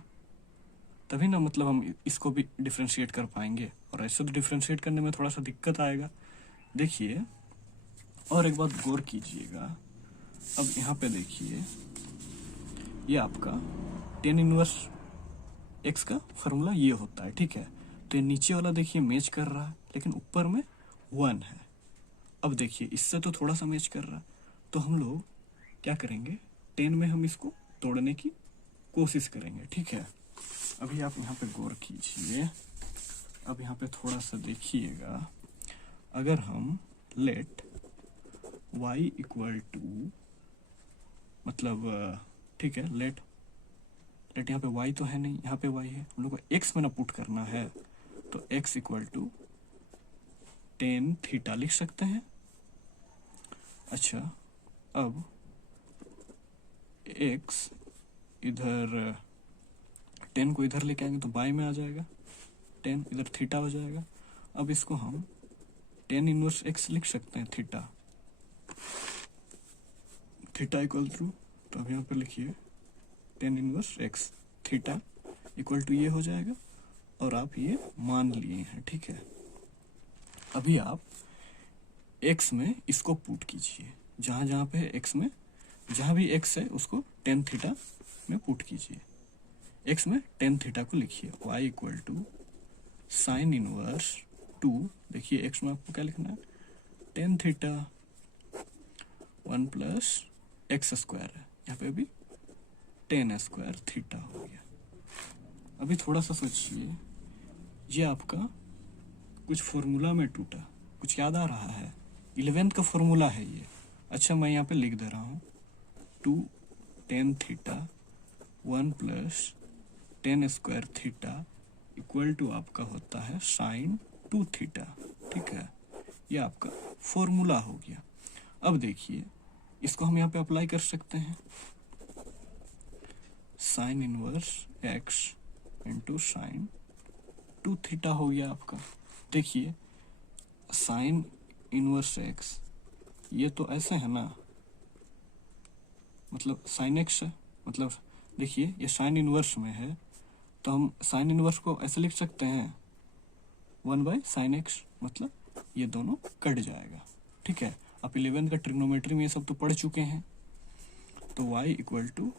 तभी ना मतलब हम इसको भी डिफ्रेंशिएट कर पाएंगे। और ऐसे तो डिफ्रेंशिएट करने में थोड़ा सा दिक्कत आएगा। देखिए और एक बात गौर कीजिएगा, अब यहाँ पे देखिए ये आपका टेन इनवर्स एक्स का फॉर्मूला ये होता है, ठीक है। तो ये नीचे वाला देखिए मैच कर रहा है, लेकिन ऊपर में 1 है। अब देखिए इससे तो थोड़ा सा मैच कर रहा है, तो हम लोग क्या करेंगे, 10 में हम इसको तोड़ने की कोशिश करेंगे, ठीक है। अभी आप यहाँ पे गौर कीजिए, अब यहाँ पे थोड़ा सा देखिएगा, अगर हम लेट y इक्वल टू मतलब ठीक है, लेट यहाँ पे y तो है नहीं, यहाँ पे y है, हम लोग को x में ना पुट करना है, तो x equal to tan theta लिख सकते हैं। अच्छा अब x इधर 10 को इधर लेके आएंगे तो बाय में आ जाएगा, 10 इधर थीटा हो जाएगा। अब इसको हम 10 इनवर्स x लिख सकते हैं, थीटा इक्वल टू, तो अब यहाँ पे लिखिए 10 inverse x, theta equal to ये हो जाएगा, और आप ये मान लिए हैं, ठीक है। अभी आप x में इसको पुट कीजिए, जहाँ जहाँ पे x में जहाँ भी x है उसको 10 थीटा में पुट कीजिए। x में 10 थीटा को लिखिए, y equal to sine inverse 2, देखिए x में आपको क्या लिखना है, 10 थीटा 1 प्लस एक्स स्क्वायर है, यहाँ पे भी 10 स्क्वायर थीटा हो गया। अभी थोड़ा सा सोचिए, ये आपका कुछ फॉर्मूला में टूटा, कुछ याद आ रहा है, 11th का फॉर्मूला है ये। अच्छा मैं यहाँ पे लिख दे रहा हूँ 2 10 theta 1 plus 10 square theta equal to आपका होता है साइन 2 थीटा, ठीक है। ये आपका फॉर्मूला हो गया। अब देखिए इसको हम यहाँ पे अप्लाई कर सकते हैं, sine inverse x into sine 2 theta हो गया आपका। देखिए साइन इनवर्स एक्स ये तो ऐसे है ना, मतलब साइन एक्स है, मतलब देखिए ये साइन इनवर्स में है, तो हम साइन इनवर्स को ऐसे लिख सकते हैं 1 बाय साइन एक्स, मतलब ये दोनों कट जाएगा, ठीक है। आप 11 का ट्रिग्नोमेट्री में ये सब तो पढ़ चुके हैं। तो y इक्वल टू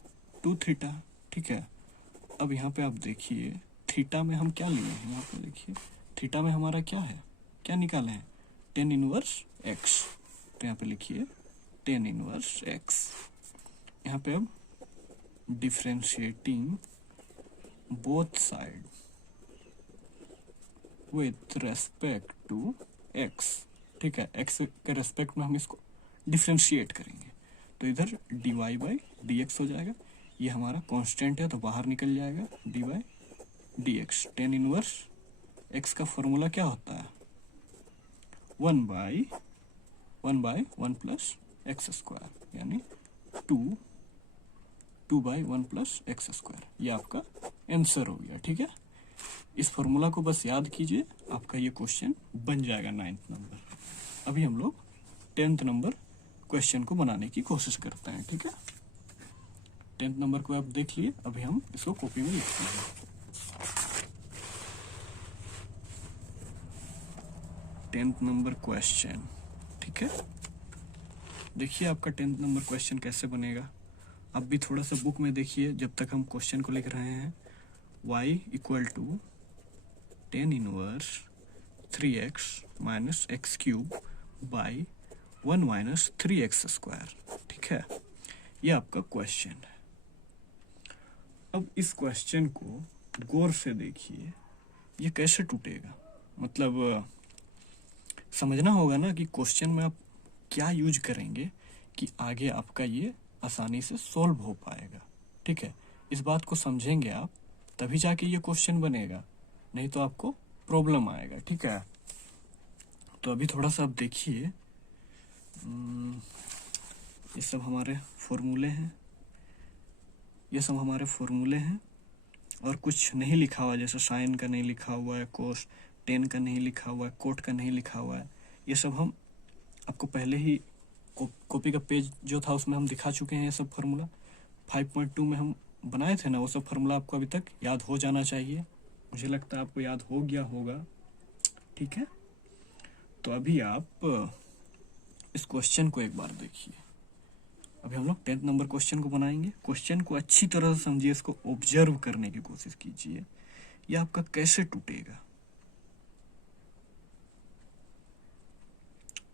2 थीटा, ठीक है। अब यहाँ पे आप देखिए थीटा में हम क्या लिए हैं, यहाँ पे देखिए थीटा में हमारा क्या है, क्या निकाले हैं, 10 इनवर्स x, तो यहाँ पे लिखिए 10 इनवर्स x। यहाँ पे अब differentiating both side with respect to x, ठीक है, x के रेस्पेक्ट में हम इसको डिफ्रेंशिएट करेंगे, तो इधर dy बाई dx हो जाएगा, ये हमारा कांस्टेंट है तो बाहर निकल जाएगा dy by dx। 10 inverse x का फॉर्मूला क्या होता है, 1 बाई 1 प्लस एक्स स्क्वायर, यानी 2 बाई 1 प्लस एक्स स्क्वायर, ये आपका आंसर हो गया, ठीक है। इस फॉर्मूला को बस याद कीजिए, आपका ये क्वेश्चन बन जाएगा 9th नंबर। अभी हम लोग 10th नंबर क्वेश्चन को बनाने की कोशिश करते हैं, ठीक है। 10th नंबर को आप देख लिए, अभी हम इसको कॉपी में लिखते हैं। 10th नंबर क्वेश्चन, ठीक है। देखिए आपका 10th नंबर क्वेश्चन कैसे बनेगा, आप भी थोड़ा सा बुक में देखिए जब तक हम क्वेश्चन को लिख रहे हैं। y equal to 10 inverse 3x minus X cube by 1 minus 3x square, ठीक है। ये आपका क्वेश्चन है। अब इस क्वेश्चन को गौर से देखिए, ये कैसे टूटेगा, मतलब समझना होगा ना कि क्वेश्चन में आप क्या यूज करेंगे कि आगे आपका ये आसानी से सॉल्व हो पाएगा, ठीक है। इस बात को समझेंगे आप तभी जाके ये क्वेश्चन बनेगा, नहीं तो आपको प्रॉब्लम आएगा, ठीक है। तो अभी थोड़ा सा आप देखिए, ये सब हमारे फॉर्मूले हैं, ये सब हमारे फॉर्मूले हैं, और कुछ नहीं लिखा हुआ, जैसे साइन का नहीं लिखा हुआ है, कोस 10 का नहीं लिखा हुआ है, कोट का नहीं लिखा हुआ है, ये सब हम आपको पहले ही कॉपी का पेज जो था उसमें हम दिखा चुके हैं ये सब फॉर्मूला। 5.2 में हम बनाए थे ना, वो सब फार्मूला आपको अभी तक याद हो जाना चाहिए। मुझे लगता है आपको याद हो गया होगा, ठीक है। तो अभी आप इस क्वेश्चन को एक बार देखिए। अभी हम लोग 10th नंबर क्वेश्चन को बनाएंगे। क्वेश्चन को अच्छी तरह से समझिए, इसको ऑब्जर्व करने की कोशिश कीजिए, ये आपका कैसे टूटेगा।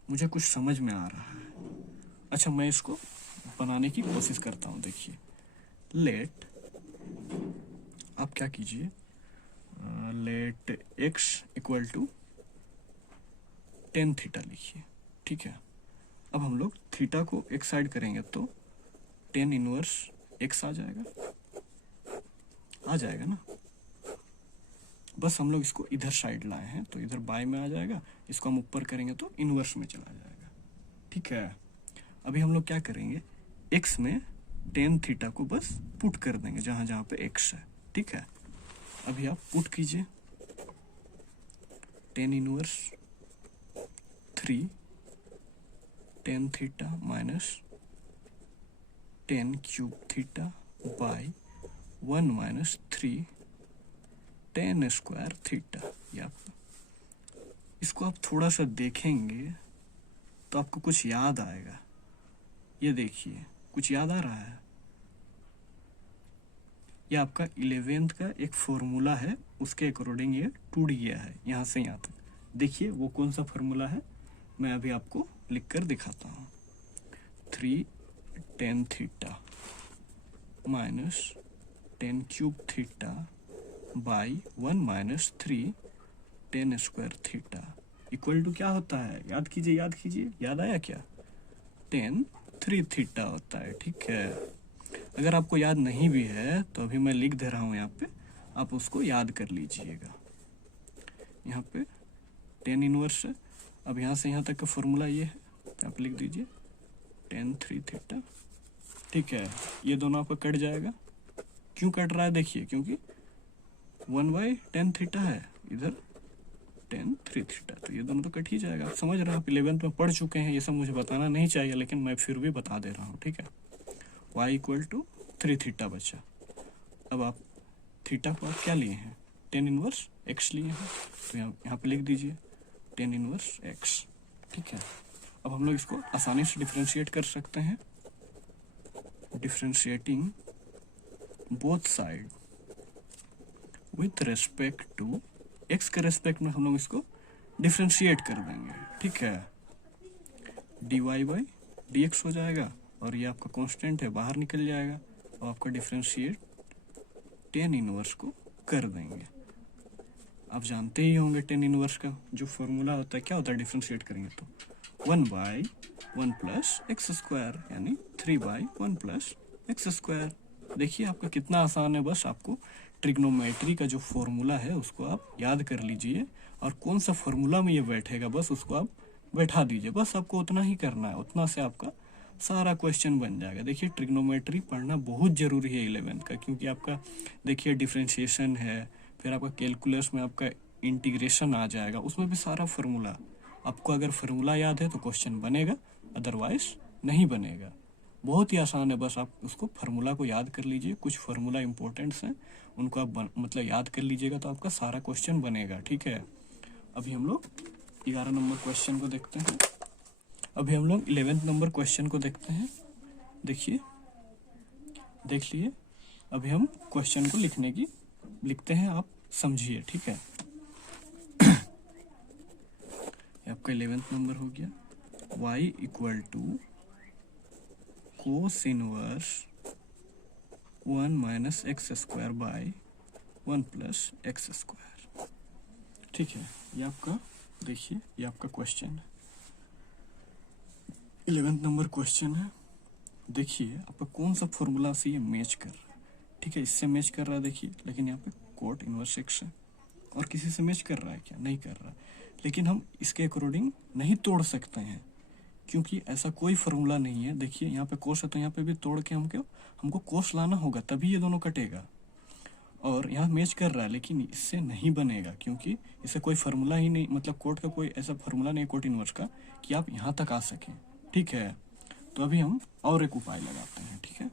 मुझे कुछ समझ में आ रहा है। अच्छा, मैं इसको बनाने की कोशिश करता हूँ। देखिए, लेट, आप क्या कीजिए, let x equal to tan theta लिखिए, ठीक है। अब हम लोग थीटा को एक साइड करेंगे तो tan इनवर्स x आ जाएगा ना। बस हम लोग इसको इधर साइड लाए हैं तो इधर बाय में आ जाएगा, इसको हम ऊपर करेंगे तो इनवर्स में चला जाएगा, ठीक है। अभी हम लोग क्या करेंगे, x में tan थीटा को बस पुट कर देंगे जहां जहां पे x है, ठीक है। अभी आप पुट कीजिए, tan inverse 3 tan theta minus tan cube theta by 1 minus 3 tan square theta. ये आपका, इसको आप थोड़ा सा देखेंगे तो आपको कुछ याद आएगा। ये देखिए, कुछ याद आ रहा है। ये आपका 11th का एक फॉर्मूला है, उसके अकॉर्डिंग ये टूट गया है यहाँ से यहाँ तक। देखिए वो कौन सा फॉर्मूला है, मैं अभी आपको लिख कर दिखाता हूँ। 3 tan theta minus tan cube theta by 1 minus 3 tan square theta equal to क्या होता है, याद कीजिए, याद कीजिए, याद आया क्या, tan 3 थीटा होता है, ठीक है। अगर आपको याद नहीं भी है तो अभी मैं लिख दे रहा हूँ यहाँ पे, आप उसको याद कर लीजिएगा। यहाँ पे tan इनवर्स है, अब यहाँ से यहाँ तक का फॉर्मूला ये है, तो आप लिख दीजिए tan 3 थीटा, ठीक है। ये दोनों आपका कट जाएगा। क्यों कट रहा है, देखिए, क्योंकि 1/tan थीटा है, इधर tan 3 थीटा, तो ये दोनों तो कट ही जाएगा। आप समझ रहे हैं, आप 11th में पढ़ चुके हैं, ये सब मुझे बताना नहीं चाहिए, लेकिन मैं फिर भी बता दे रहा हूँ, ठीक है। y इक्वल टू 3 थीटा बचा। अब आप थीटा को आप क्या लिए हैं, tan इनवर्स x लिए हैं, तो यहाँ पे लिख दीजिए tan इनवर्स x, ठीक है। अब हम लोग इसको आसानी से डिफ्रेंशिएट कर सकते हैं। Differentiating both side with respect to x के रेस्पेक्ट में हम लोग इसको डिफ्रेंशिएट कर देंगे, ठीक है। dy बाई dx हो जाएगा और ये आपका कांस्टेंट है, बाहर निकल जाएगा और आपका डिफ्रेंशिएट tan इनवर्स को कर देंगे। आप जानते ही होंगे tan इनवर्स का जो फॉर्मूला होता है, क्या होता है डिफ्रेंशिएट करेंगे तो 1/1 प्लस एक्स स्क्वायर, यानी 3/1 प्लस एक्स स्क्वायर। देखिए आपका कितना आसान है, बस आपको ट्रिग्नोमेट्री का जो फॉर्मूला है उसको आप याद कर लीजिए और कौन सा फॉर्मूला में ये बैठेगा बस उसको आप बैठा दीजिए। बस आपको उतना ही करना है, उतना से आपका सारा क्वेश्चन बन जाएगा। देखिए ट्रिग्नोमेट्री पढ़ना बहुत ज़रूरी है 11th का, क्योंकि आपका देखिए डिफ्रेंशिएशन है, फिर आपका कैलकुलस में आपका इंटीग्रेशन आ जाएगा, उसमें भी सारा फार्मूला। आपको अगर फार्मूला याद है तो क्वेश्चन बनेगा, अदरवाइज नहीं बनेगा। बहुत ही आसान है, बस आप उसको फार्मूला को याद कर लीजिए। कुछ फार्मूला इंपॉर्टेंट्स हैं, उनको आप मतलब याद कर लीजिएगा तो आपका सारा क्वेश्चन बनेगा, ठीक है। अभी हम लोग 11 नंबर क्वेश्चन को देखते हैं। अभी हम लोग 11th नंबर क्वेश्चन को देखते हैं। देखिए, देख लिए। अभी हम क्वेश्चन को लिखते हैं, आप समझिए, ठीक है। आपका 11th नंबर हो गया, y equal to cos inverse 1 minus x square by 1 plus x square, ठीक है। ये आपका, देखिए ये आपका क्वेश्चन है, 11th नंबर क्वेश्चन है। देखिए आपका कौन सा फॉर्मूला से ये मैच कर रहा है, ठीक है। इससे मैच कर रहा है देखिए, लेकिन यहाँ पे कोट इनवर्स एक्स है। और किसी से मैच कर रहा है क्या, नहीं कर रहा। लेकिन हम इसके अकॉर्डिंग नहीं तोड़ सकते हैं, क्योंकि ऐसा कोई फॉर्मूला नहीं है। देखिए यहाँ पे कोस है तो यहाँ पे भी तोड़ के हमको कोस लाना होगा, तभी ये दोनों कटेगा। और यहाँ मैच कर रहा है, लेकिन इससे नहीं बनेगा, क्योंकि इससे कोई फार्मूला ही नहीं, मतलब कोट का कोई ऐसा फार्मूला नहीं कोट इनवर्स का कि आप यहाँ तक आ सकें, ठीक है। तो अभी हम और एक उपाय लगाते हैं, ठीक है।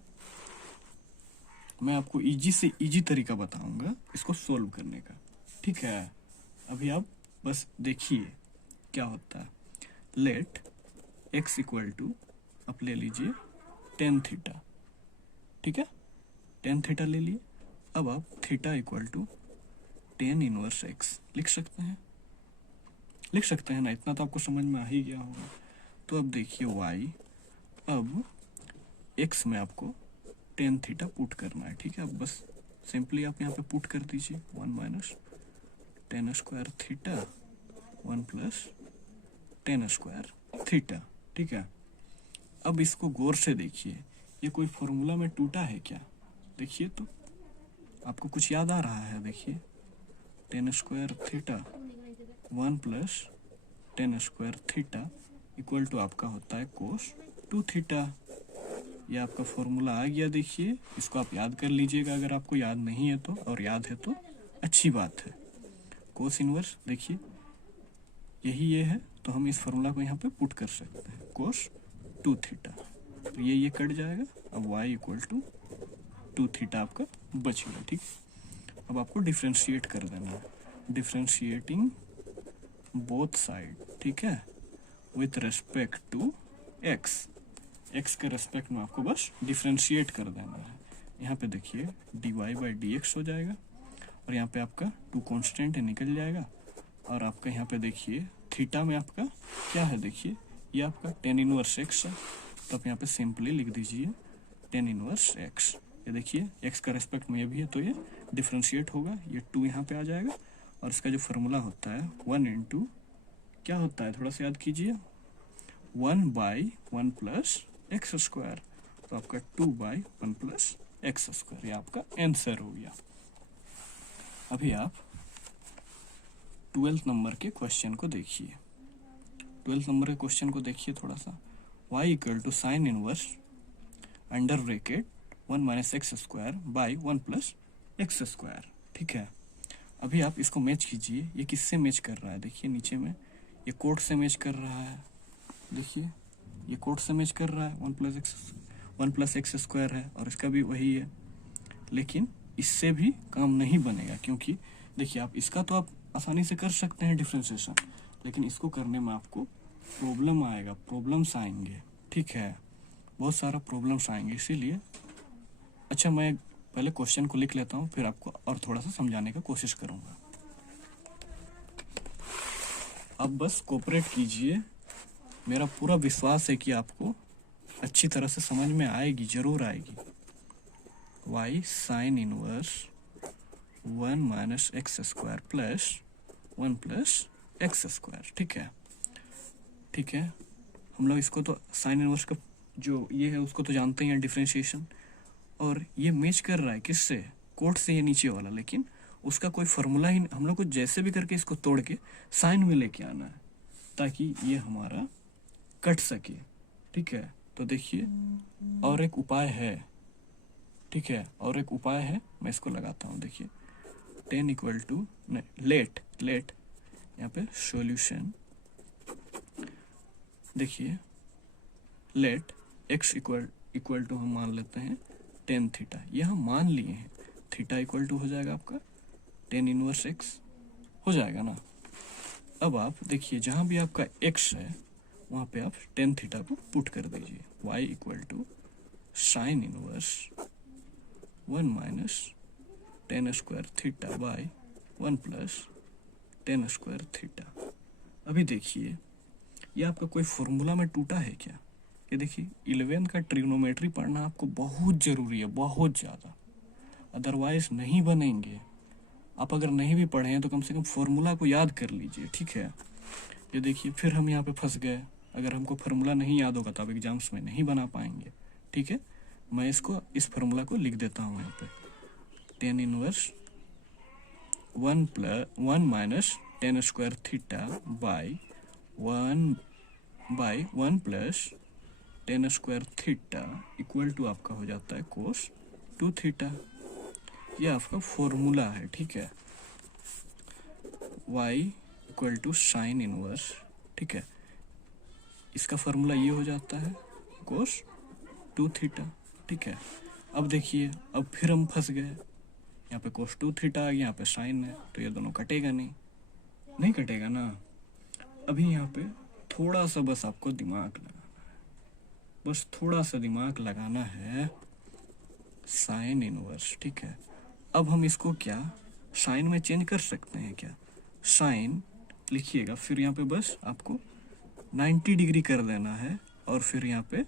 मैं आपको इजी से इजी तरीका बताऊंगा इसको सोल्व करने का, ठीक है। अभी आप बस देखिए क्या होता है। लेट x इक्वल टू, आप ले लीजिए टेन थीटा, ठीक है, टेन थीटा ले लिए। अब आप theta equal to tan inverse x लिख सकते हैं, लिख सकते हैं ना, इतना तो आपको समझ में आ ही गया होगा। तो अब देखिए y, अब x में आपको टेन थीटा पुट करना है, ठीक है। अब बस सिंपली आप यहाँ पे पुट कर दीजिए, one minus tan square theta one plus tan square theta, ठीक है। अब इसको गौर से देखिए, ये कोई फॉर्मूला में टूटा है क्या? देखिए तो आपको कुछ याद आ रहा है? देखिए tan square theta one plus tan square theta equal to आपका होता है कोस टू थीटा। ये आपका फॉर्मूला आ गया। देखिए इसको आप याद कर लीजिएगा, अगर आपको याद नहीं है तो, और याद है तो अच्छी बात है। कोस इनवर्स देखिए यही ये है, तो हम इस फॉर्मूला को यहाँ पे पुट कर सकते हैं, कोस टू थीटा। तो ये कट जाएगा। अब y equal to two theta आपका बच गया, ठीक। अब आपको डिफ्रेंशिएट कर देना है, डिफ्रेंशिएटिंग बोथ साइड, ठीक है, विथ रेस्पेक्ट टू x के रेस्पेक्ट में आपको बस डिफ्रेंशिएट कर देना है। यहाँ पे देखिए dy बाई डी एक्स हो जाएगा, और यहाँ पे आपका टू कॉन्स्टेंट है, निकल जाएगा। और आपका यहाँ पे देखिए थीटा में आपका क्या है, देखिए ये आपका टेन इनवर्स x है, तो आप यहाँ पे सिंपली लिख दीजिए टेन इनवर्स x। ये देखिए x का रेस्पेक्ट में ये भी है, तो ये डिफ्रेंशिएट होगा, ये टू यहाँ पे आ जाएगा। और इसका जो फार्मूला होता है वन इंटू क्या होता है, थोड़ा सा याद कीजिए, one by one plus x square, तो आपका two by one plus x square, ये आपका आंसर हो गया। अभी आप 12th नंबर के क्वेश्चन को देखिए, 12th नंबर के क्वेश्चन को देखिए थोड़ा सा। y equal to sine inverse under bracket one minus x square by one plus x square, ठीक है। अभी आप इसको मैच कीजिए, ये किससे मैच कर रहा है? देखिए नीचे में ये कोड से मैच कर रहा है, देखिए ये कोड से मैच कर रहा है, वन प्लस एक्स स्क्वायर है, और इसका भी वही है। लेकिन इससे भी काम नहीं बनेगा, क्योंकि देखिए आप इसका तो आप आसानी से कर सकते हैं डिफ्रेंशिएशन, लेकिन इसको करने में आपको प्रॉब्लम आएगा, प्रॉब्लम्स आएंगे, ठीक है, बहुत सारा प्रॉब्लम्स आएंगे। इसीलिए अच्छा मैं पहले क्वेश्चन को लिख लेता हूँ, फिर आपको और थोड़ा सा समझाने का कोशिश करूँगा। अब बस कोऑपरेट कीजिए, मेरा पूरा विश्वास है कि आपको अच्छी तरह से समझ में आएगी, जरूर आएगी। y sign inverse one minus x square plus one plus x square, ठीक है, ठीक है। हम लोग इसको तो साइन इनवर्स का जो ये है उसको तो जानते हैं डिफरेंशिएशन, और ये मैच कर रहा है किससे, कोड से, ये नीचे वाला, लेकिन उसका कोई फार्मूला ही, हम लोग को जैसे भी करके इसको तोड़ के साइन में लेके आना है, ताकि ये हमारा कट सके, ठीक है। तो देखिए और एक उपाय है, ठीक है, और एक उपाय है, मैं इसको लगाता हूँ। देखिए टेन इक्वल टू लेट यहाँ पे सॉल्यूशन, देखिए लेट x इक्वल टू हम मान लेते हैं टेन थीटा, ये हम मान लिए हैं। थीटा इक्वल टू हो जाएगा आपका टेन इनवर्स x, हो जाएगा ना। अब आप देखिए जहाँ भी आपका x है वहाँ पे आप टेन थीटा को पुट कर दीजिए, y equal to sine inverse one minus tan square theta by one plus tan square theta. अभी देखिए ये आपका कोई फॉर्मूला में टूटा है क्या? ये देखिए 11th का ट्रिग्नोमेट्री पढ़ना आपको बहुत ज़रूरी है, बहुत ज़्यादा, अदरवाइज नहीं बनेंगे। आप अगर नहीं भी पढ़े हैं तो कम से कम फॉर्मूला को याद कर लीजिए, ठीक है। ये देखिए फिर हम यहाँ पे फंस गए, अगर हमको फार्मूला नहीं याद होगा तो आप एग्जाम्स में नहीं बना पाएंगे, ठीक है। मैं इसको इस फार्मूला को लिख देता हूँ यहाँ पे, tan inverse one minus tan square theta by one plus tan square theta equal to आपका हो जाता है कोस टू थीटा। ये आपका फॉर्मूला है, ठीक है। y equal to sine inverse, ठीक है, इसका फॉर्मूला ये हो जाता है कोस टू थीटा, ठीक है। अब देखिए, अब फिर हम फंस गए, यहाँ पे cos 2 थीटा आ गया, यहाँ पे साइन है, तो ये दोनों कटेगा नहीं, नहीं कटेगा ना। अभी यहाँ पे थोड़ा सा बस आपको दिमाग लगाना है, बस थोड़ा सा दिमाग लगाना है, साइन इनवर्स, ठीक है। अब हम इसको क्या साइन में चेंज कर सकते हैं क्या? साइन लिखिएगा, फिर यहाँ पे बस आपको 90 डिग्री कर देना है, और फिर यहाँ पे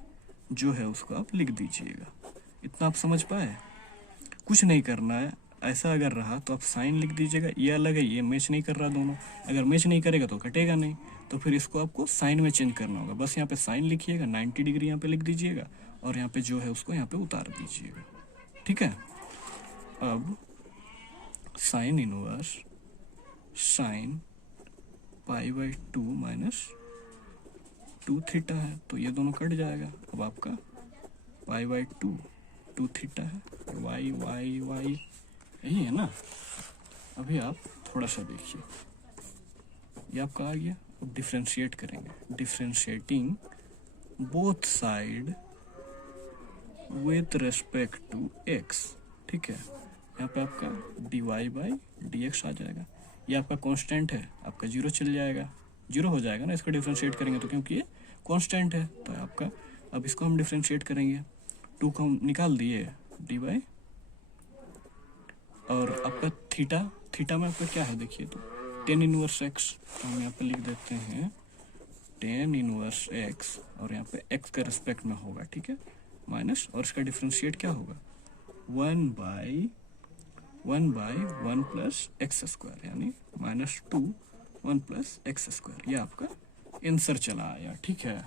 जो है उसको आप लिख दीजिएगा। इतना आप समझ पाए? कुछ नहीं करना है, ऐसा अगर रहा तो आप साइन लिख दीजिएगा, ये अलग है, ये मैच नहीं कर रहा दोनों, अगर मैच नहीं करेगा तो कटेगा नहीं, तो फिर इसको आपको साइन में चेंज करना होगा। बस यहाँ पे साइन लिखिएगा, 90 डिग्री यहाँ पे लिख दीजिएगा, और यहाँ पे जो है उसको यहाँ पे उतार दीजिएगा, ठीक है। अब sine inverse sine pi by 2 minus 2 theta है, तो ये दोनों कट जाएगा। अब आपका पाई बाई 2 थीटा है, वाई वाई वाई, यही है ना। अभी आप थोड़ा सा देखिए, ये आपका आ गया। अब डिफ्रेंशिएट करेंगे, differentiating both side with respect to x, ठीक है। यहाँ पे आपका dy बाई dx आ जाएगा, ये आपका कांस्टेंट है, आपका जीरो चल जाएगा, जीरो हो जाएगा ना इसको डिफ्रेंशिएट करेंगे तो, क्योंकि ये कांस्टेंट है। तो आपका अब इसको हम डिफ्रेंशिएट करेंगे, 2 को हम निकाल दिए, dy, और आपका थीटा में आपका क्या है देखिए, तो tan इनवर्स x, तो हम यहाँ पे लिख देते हैं tan इनवर्स x, और यहाँ पे x का रिस्पेक्ट में होगा, ठीक है, माइनस, और इसका डिफ्रेंशिएट क्या होगा, 1 बाई 1 प्लस एक्स स्क्वायर, यानी -2 1 प्लस एक्स स्क्वायर, ये आपका आंसर चला आया, ठीक है।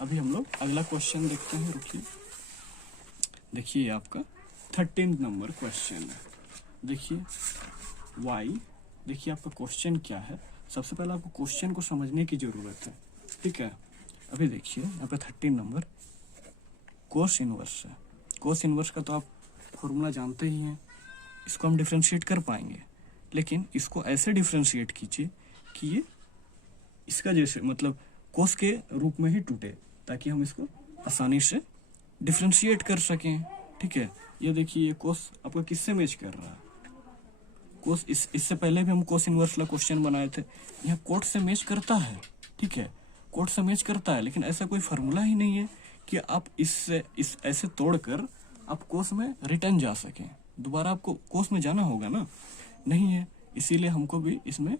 अभी हम लोग अगला क्वेश्चन देखते हैं, रुकिए। देखिए आपका 13 नंबर क्वेश्चन है, देखिए y, देखिए आपका क्वेश्चन क्या है। सबसे पहले आपको क्वेश्चन को समझने की जरूरत है, ठीक है। अभी देखिए यहाँ पे 13 नंबर कोस इनवर्स है। कोस इनवर्स का तो आप फॉर्मूला जानते ही हैं, इसको हम डिफ्रेंशिएट कर पाएंगे, लेकिन इसको ऐसे डिफ्रेंशिएट कीजिए कि ये इसका जैसे मतलब कोस के रूप में ही टूटे, ताकि हम इसको आसानी से डिफ्रेंशिएट कर सकें, ठीक है। ये देखिए, ये कोस आपका किससे मैच कर रहा है, कोस इससे पहले भी हम कोस इनवर्स वाला क्वेश्चन बनाए थे, यहाँ कोट से मैच करता है, ठीक है, कोट से मैच करता है, लेकिन ऐसा कोई फार्मूला ही नहीं है कि आप इससे ऐसे तोड़कर आप कोस में रिटर्न जा सकें, दोबारा आपको कोस में जाना होगा ना, नहीं है, इसीलिए हमको भी इसमें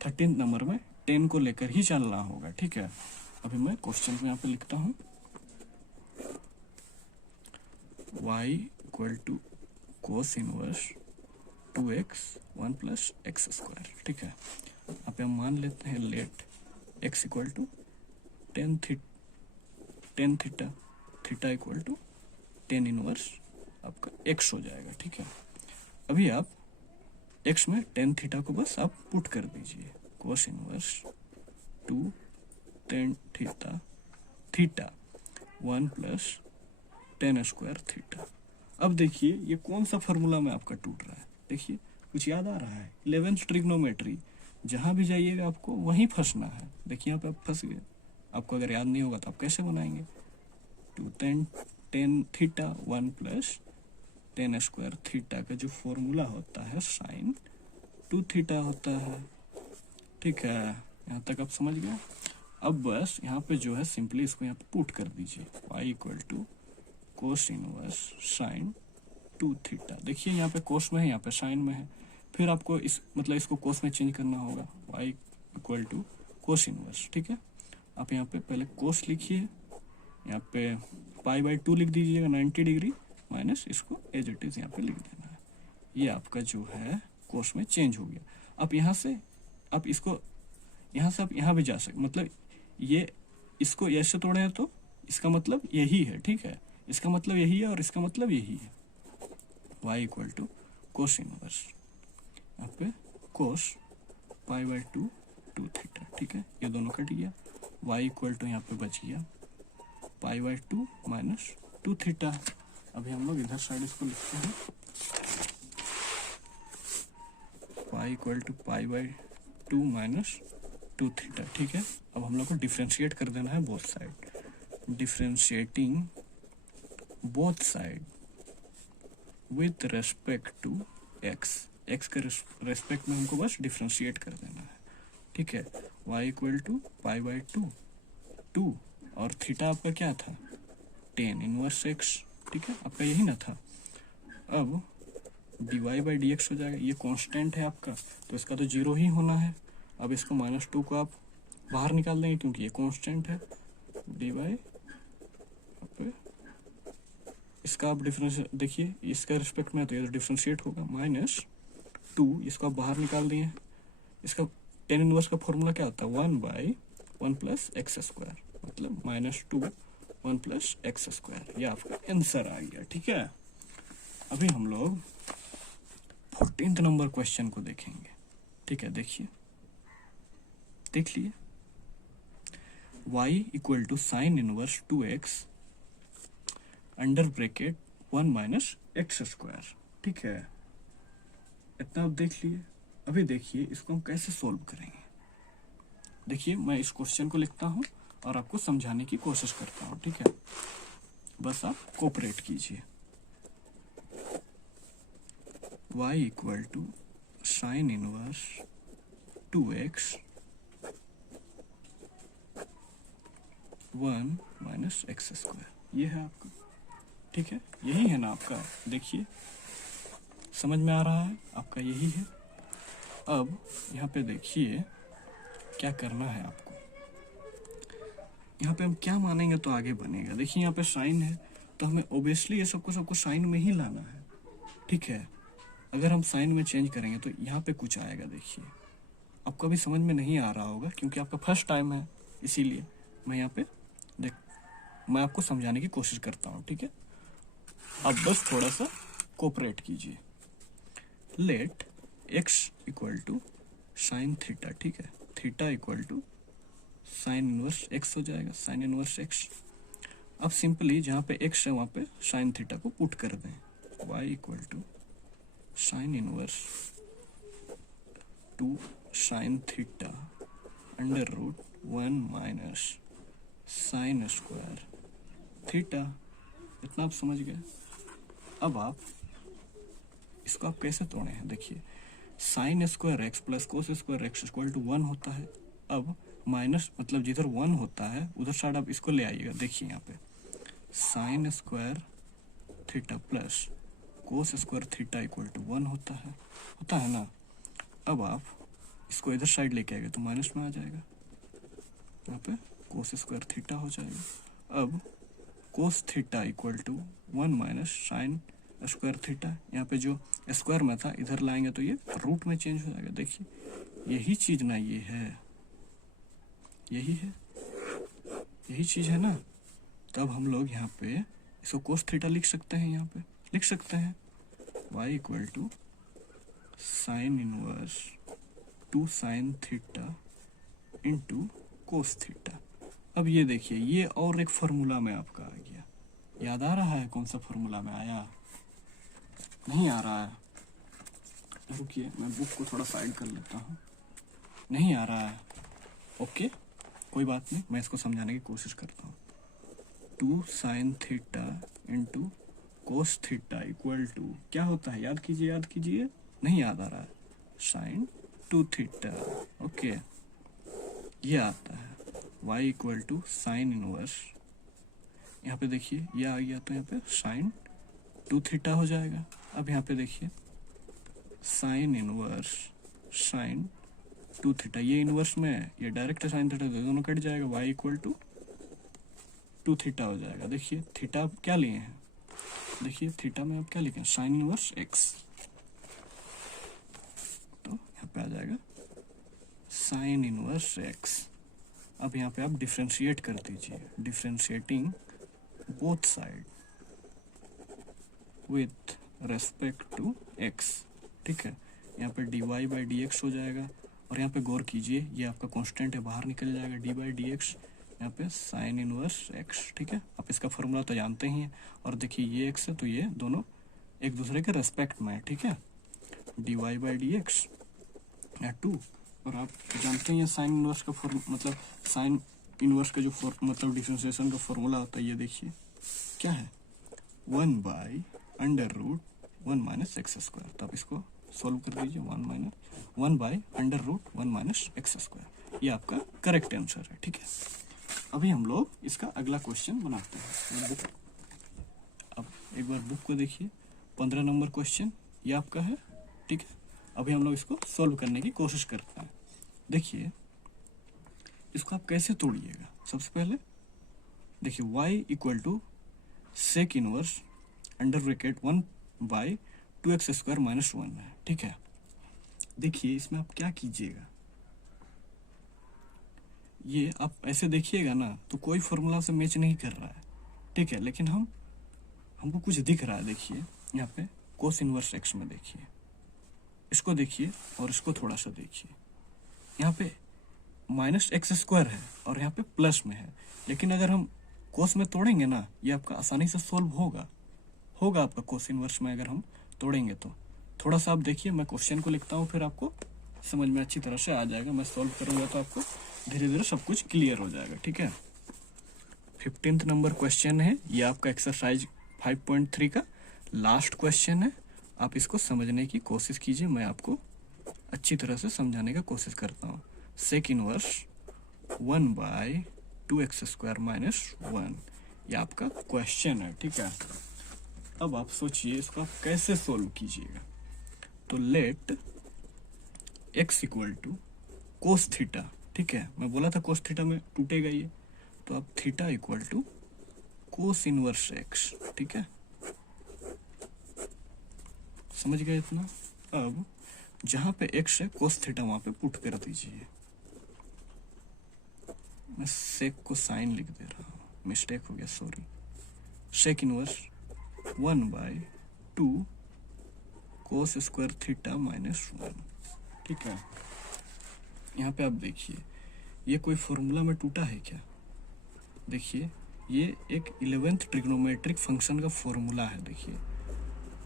13 नंबर में 10 को लेकर ही चलना होगा, ठीक है। अभी मैं क्वेश्चन को यहाँ पे लिखता हूँ, y equal to cos inverse 2x 1 plus x square, ठीक है। यहाँ पे हम मान लेते हैं let x equal to tan theta, theta equal to 10 inverse आपका x हो जाएगा, ठीक है। अभी आप x में 10 थीटा को बस आप पुट कर दीजिए, cos inverse 2 10 theta 1 plus 10 square theta. अब देखिए ये कौन सा फार्मूला में आपका टूट रहा है, देखिए कुछ याद आ रहा है, 11th ट्रिग्नोमेट्री, जहाँ भी जाइएगा आपको वहीं फंसना है। देखिए यहाँ पे आप फंस गए, आपको अगर याद नहीं होगा तो आप कैसे बनाएंगे, 2 10 थीटा 1 प्लस 10 स्क्वायर थीटा का जो फॉर्मूला होता है साइन 2 थीटा होता है, ठीक है। यहाँ तक आप समझ गए। अब बस यहाँ पे जो है सिंपली इसको यहाँ पे पुट कर दीजिए, y equal to cos inverse sine 2 theta. देखिए यहाँ पे कोस में है, यहाँ पे साइन में है, फिर आपको इस मतलब इसको कोस में चेंज करना होगा, y equal to cos inverse, ठीक है। आप यहाँ पे पहले कोस लिखिए, यहाँ पे पाई बाई 2 लिख दीजिएगा 90 डिग्री, माइनस इसको एज इट इज यहाँ पे लिख देना है। ये आपका जो है कोस में चेंज हो गया। अब यहाँ से आप इसको यहाँ से आप यहाँ भी जा सकते, मतलब ये इसको ऐसे तोड़े हैं तो इसका मतलब यही है, ठीक है, इसका मतलब यही है और इसका मतलब यही है, y equal to cos inverse, यहाँ पे कोस पाई बाई 2 थीटा, ठीक है। ये दोनों कट गया, y इक्वल टू यहाँ पे बच गया पाई बाई 2 माइनस 2 थीटा। अभी हम लोग इधर साइड इसको लिखते हैं, pi equal to pi by 2 minus 2 theta, ठीक है। अब हम लोग को डिफ्रेंशिएट कर देना है both side, differentiating both side with respect to x, x के रेस्पेक्ट में हमको बस डिफ्रेंशिएट कर देना है, ठीक है। y equal to pi by two और थीटा आपका क्या था, टेन इनवर्स एक्स, ठीक है, आपका यही ना था। अब dy बाई डी एक्स हो जाएगा, ये कांस्टेंट है आपका तो इसका तो जीरो ही होना है। अब इसको -2 को आप बाहर निकाल देंगे क्योंकि ये कांस्टेंट है। dy इसका आप डिफरेंस देखिए, इसका रिस्पेक्ट में तो ये डिफरेंशिएट होगा, -2 इसको आप बाहर निकाल दिए। इसका टेन इनवर्स का फॉर्मूला क्या होता है, 1/1 प्लस एक्स स्क्वायर, मतलब -2 1 प्लस एक्स स्क्वायर, ये आपका आंसर आ गया, ठीक है। अभी हम लोग 14th नंबर क्वेश्चन को देखेंगे, ठीक है। देखिए, देख लिए, y equal to sine inverse 2x under bracket 1 minus x square, ठीक है। इतना आप देख लिए। अभी देखिए इसको हम कैसे सोल्व करेंगे। देखिए मैं इस क्वेश्चन को लिखता हूँ और आपको समझाने की कोशिश करता हूँ, ठीक है, बस आप कोऑपरेट कीजिए। y equal to sine inverse 2x 1 minus x square, ये है आपका, ठीक है, यही है ना आपका। देखिए समझ में आ रहा है, आपका यही है। अब यहाँ पे देखिए क्या करना है आपको, यहाँ पे हम क्या मानेंगे तो आगे बनेगा। देखिए यहाँ पे साइन है तो हमें ओबियसली ये सबको साइन में ही लाना है, ठीक है। अगर हम साइन में चेंज करेंगे तो यहाँ पे कुछ आएगा। देखिए आपको अभी समझ में नहीं आ रहा होगा क्योंकि आपका फर्स्ट टाइम है, इसीलिए मैं यहाँ पे मैं आपको समझाने की कोशिश करता हूँ, ठीक है। आप बस थोड़ा सा कोऑपरेट कीजिए। Let x equal to sine theta, ठीक है, theta equal to sine inverse x हो जाएगा, साइन इनवर्स x। अब सिंपली जहाँ पे x है वहाँ पे साइन थीटा को पुट कर दें, y equal to sine inverse 2 sine theta under root 1 minus sine square theta. इतना आप समझ गए। अब आप इसको आप कैसे तोड़े हैं, देखिए sine square x plus cos square x equal to 1 होता है। अब माइनस मतलब जिधर 1 होता है उधर साइड आप इसको ले आइएगा। देखिए यहाँ पे sine square theta plus cos square theta equal to 1 होता है ना। अब आप इसको इधर साइड लेके आएंगे तो माइनस में आ जाएगा, यहाँ पे कोस स्क्वायर थीटा हो जाएगा। अब cos theta equal to 1 minus sine square theta, यहाँ पे जो स्क्वायर में था इधर लाएंगे तो ये रूट में चेंज हो जाएगा। देखिए यही चीज ना, ये है, यही है, यही चीज है ना। तब हम लोग यहाँ पे इसको कोस थीटा लिख सकते हैं, यहाँ पे लिख सकते हैं y equal to sine inverse 2 sine theta into cos theta. अब ये देखिए ये और एक फॉर्मूला में आपका आ गया, याद आ रहा है कौन सा फॉर्मूला में आया, नहीं आ रहा है, रुकिए मैं बुक को थोड़ा साइड कर लेता हूँ, नहीं आ रहा है, ओके कोई बात नहीं, मैं इसको समझाने की कोशिश करता हूँ। 2 sine theta into cos theta equal to क्या होता है, याद कीजिए, नहीं याद आ रहा है, साइन 2 थीटा, ओके ये आता है। y equal to sine inverse, यहाँ पे देखिए ये आ गया तो यहाँ पे साइन 2 थीटा हो जाएगा। अब यहाँ पे देखिए साइन इनवर्स साइन 2 थीटा, ये इनवर्स में है, ये डायरेक्ट साइन थीटा, दोनों कट जाएगा, y इक्वल टू 2 थीटा हो जाएगा। देखिए थीटा आप क्या लिए हैं, देखिए थीटा में आप क्या लिखे, साइन इनवर्स x, तो यहाँ पे आ जाएगा साइन इनवर्स x। अब यहाँ पे आप डिफ्रेंशिएट कर दीजिए, differentiating both side with respect to x, ठीक है। यहाँ पे dy बाई डी एक्स हो जाएगा और यहाँ पे गौर कीजिए ये आपका कांस्टेंट है, बाहर निकल जाएगा डी बाई डी एक्स, यहाँ पे साइन इनवर्स x, ठीक है। आप इसका फॉर्मूला तो जानते ही हैं। और देखिए ये x है तो ये दोनों एक दूसरे के रेस्पेक्ट में है, ठीक है, dy बाई डी एक्स या 2। और आप जानते हैं साइन इनवर्स का मतलब साइन इनवर्स का जो मतलब डिफरेंशिएशन का फॉर्मूला होता है, ये देखिए क्या है, 1 by under root 1 minus x square. तो आप इसको सोल्व कर दीजिए, 1/√1 माइनस एक्स स्क्वायर। ये आपका करेक्ट आंसर है, ठीक है। अभी हम लोग इसका अगला क्वेश्चन बनाते हैं। अब एक बार बुक को देखिए, 15 नंबर क्वेश्चन ये आपका है, ठीक है। अभी हम लोग इसको सोल्व करने की कोशिश करते हैं। देखिए इसको आप कैसे तोड़िएगा। सबसे पहले देखिए y equal to sec inverse under bracket 1/2x² minus 1 है, ठीक है। देखिए इसमें आप क्या कीजिएगा, ये आप ऐसे देखिएगा ना तो कोई फॉर्मूला से मैच नहीं कर रहा है, ठीक है। लेकिन हमको कुछ दिख रहा है। देखिए यहाँ पे कोस इनवर्स एक्स में देखिए, इसको देखिए और इसको थोड़ा सा देखिए। यहाँ पे माइनस एक्स स्क्वायर है और यहाँ पे प्लस में है, लेकिन अगर हम कोस में तोड़ेंगे ना, ये आपका आसानी से सोल्व होगा आपका कोस इनवर्स में अगर हम तोड़ेंगे तो। थोड़ा सा आप देखिए, मैं क्वेश्चन को लिखता हूँ, फिर आपको समझ में अच्छी तरह से आ जाएगा। मैं सोल्व करूँगा तो आपको धीरे धीरे सब कुछ क्लियर हो जाएगा, ठीक है। 15th नंबर क्वेश्चन है, ये आपका एक्सरसाइज 5.3 का लास्ट क्वेश्चन है। आप इसको समझने की कोशिश कीजिए, मैं आपको अच्छी तरह से समझाने का कोशिश करता हूँ। सेक इनवर्स 1/2x² माइनस 1, ये आपका क्वेश्चन है, ठीक है। अब आप सोचिए इसको आप कैसे सोल्व कीजिएगा। तो let x equal to cos theta, ठीक है। मैं बोला था कोस थीटा में टूटेगा ये, तो अब theta equal to cos inverse x, ठीक है। समझ गए इतना। अब जहां पे x है कोस थीटा वहां पे पुट कर दीजिए। मैं सेक को साइन लिख दे रहा हूँ, मिस्टेक हो गया, sorry. Sec inverse 1/2 cos square theta minus 1, ठीक है। यहाँ पे आप देखिए ये कोई फॉर्मूला में टूटा है क्या। देखिए ये एक 11th ट्रिग्नोमेट्रिक फंक्शन का फॉर्मूला है। देखिए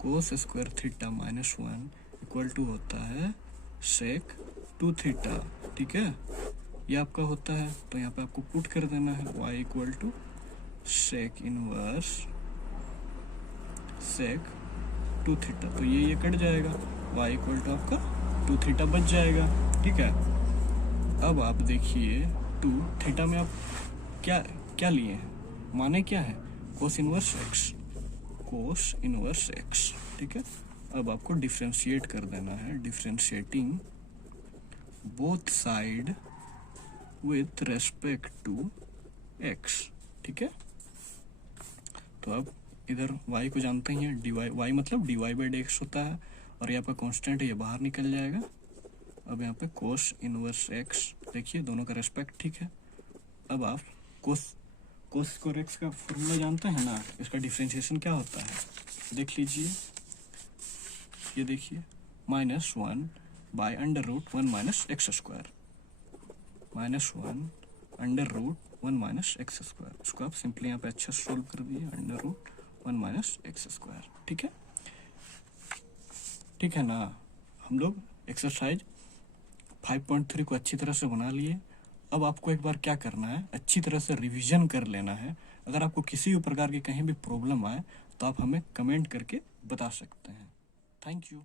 cos square theta minus 1 equal to होता है सेक 2 थीटा, ठीक है। ये आपका होता है, तो यहाँ पे आपको पुट कर देना है y equal to sec inverse sec 2 theta. तो ये कट जाएगा, y इक्वल टू आपका 2 थीटा बच जाएगा, ठीक है। अब आप देखिए 2 थीटा में आप क्या लिए हैं, माने क्या है, कोस इनवर्स एक्स, ठीक है। अब आपको डिफरेंशिएट कर देना है, differentiating both side with respect to x, ठीक है। तो अब इधर y को जानते ही हैं, dy y मतलब dy/dx होता है, और यहाँ पर कांस्टेंट है, ये बाहर निकल जाएगा। अब यहाँ पे कोस इनवर्स x, देखिए दोनों का रेस्पेक्ट, ठीक है। अब आप कोस स्क्वायर एक्स का फॉर्मूला जानते हैं ना, इसका डिफरेंशिएशन क्या होता है देख लीजिए। ये देखिए -1/√1 minus x square, -1/√1 minus x square. उसको आप सिंपली यहाँ पे अच्छा सोल्व कर दिए, √1 माइनस एक्स स्क्वायर, ठीक है। ठीक है ना। हम लोग एक्सरसाइज 5.3 को अच्छी तरह से बना लिए। अब आपको एक बार क्या करना है, अच्छी तरह से रिवीजन कर लेना है। अगर आपको किसी भी प्रकार की कहीं भी प्रॉब्लम आए तो आप हमें कमेंट करके बता सकते हैं। Thank you.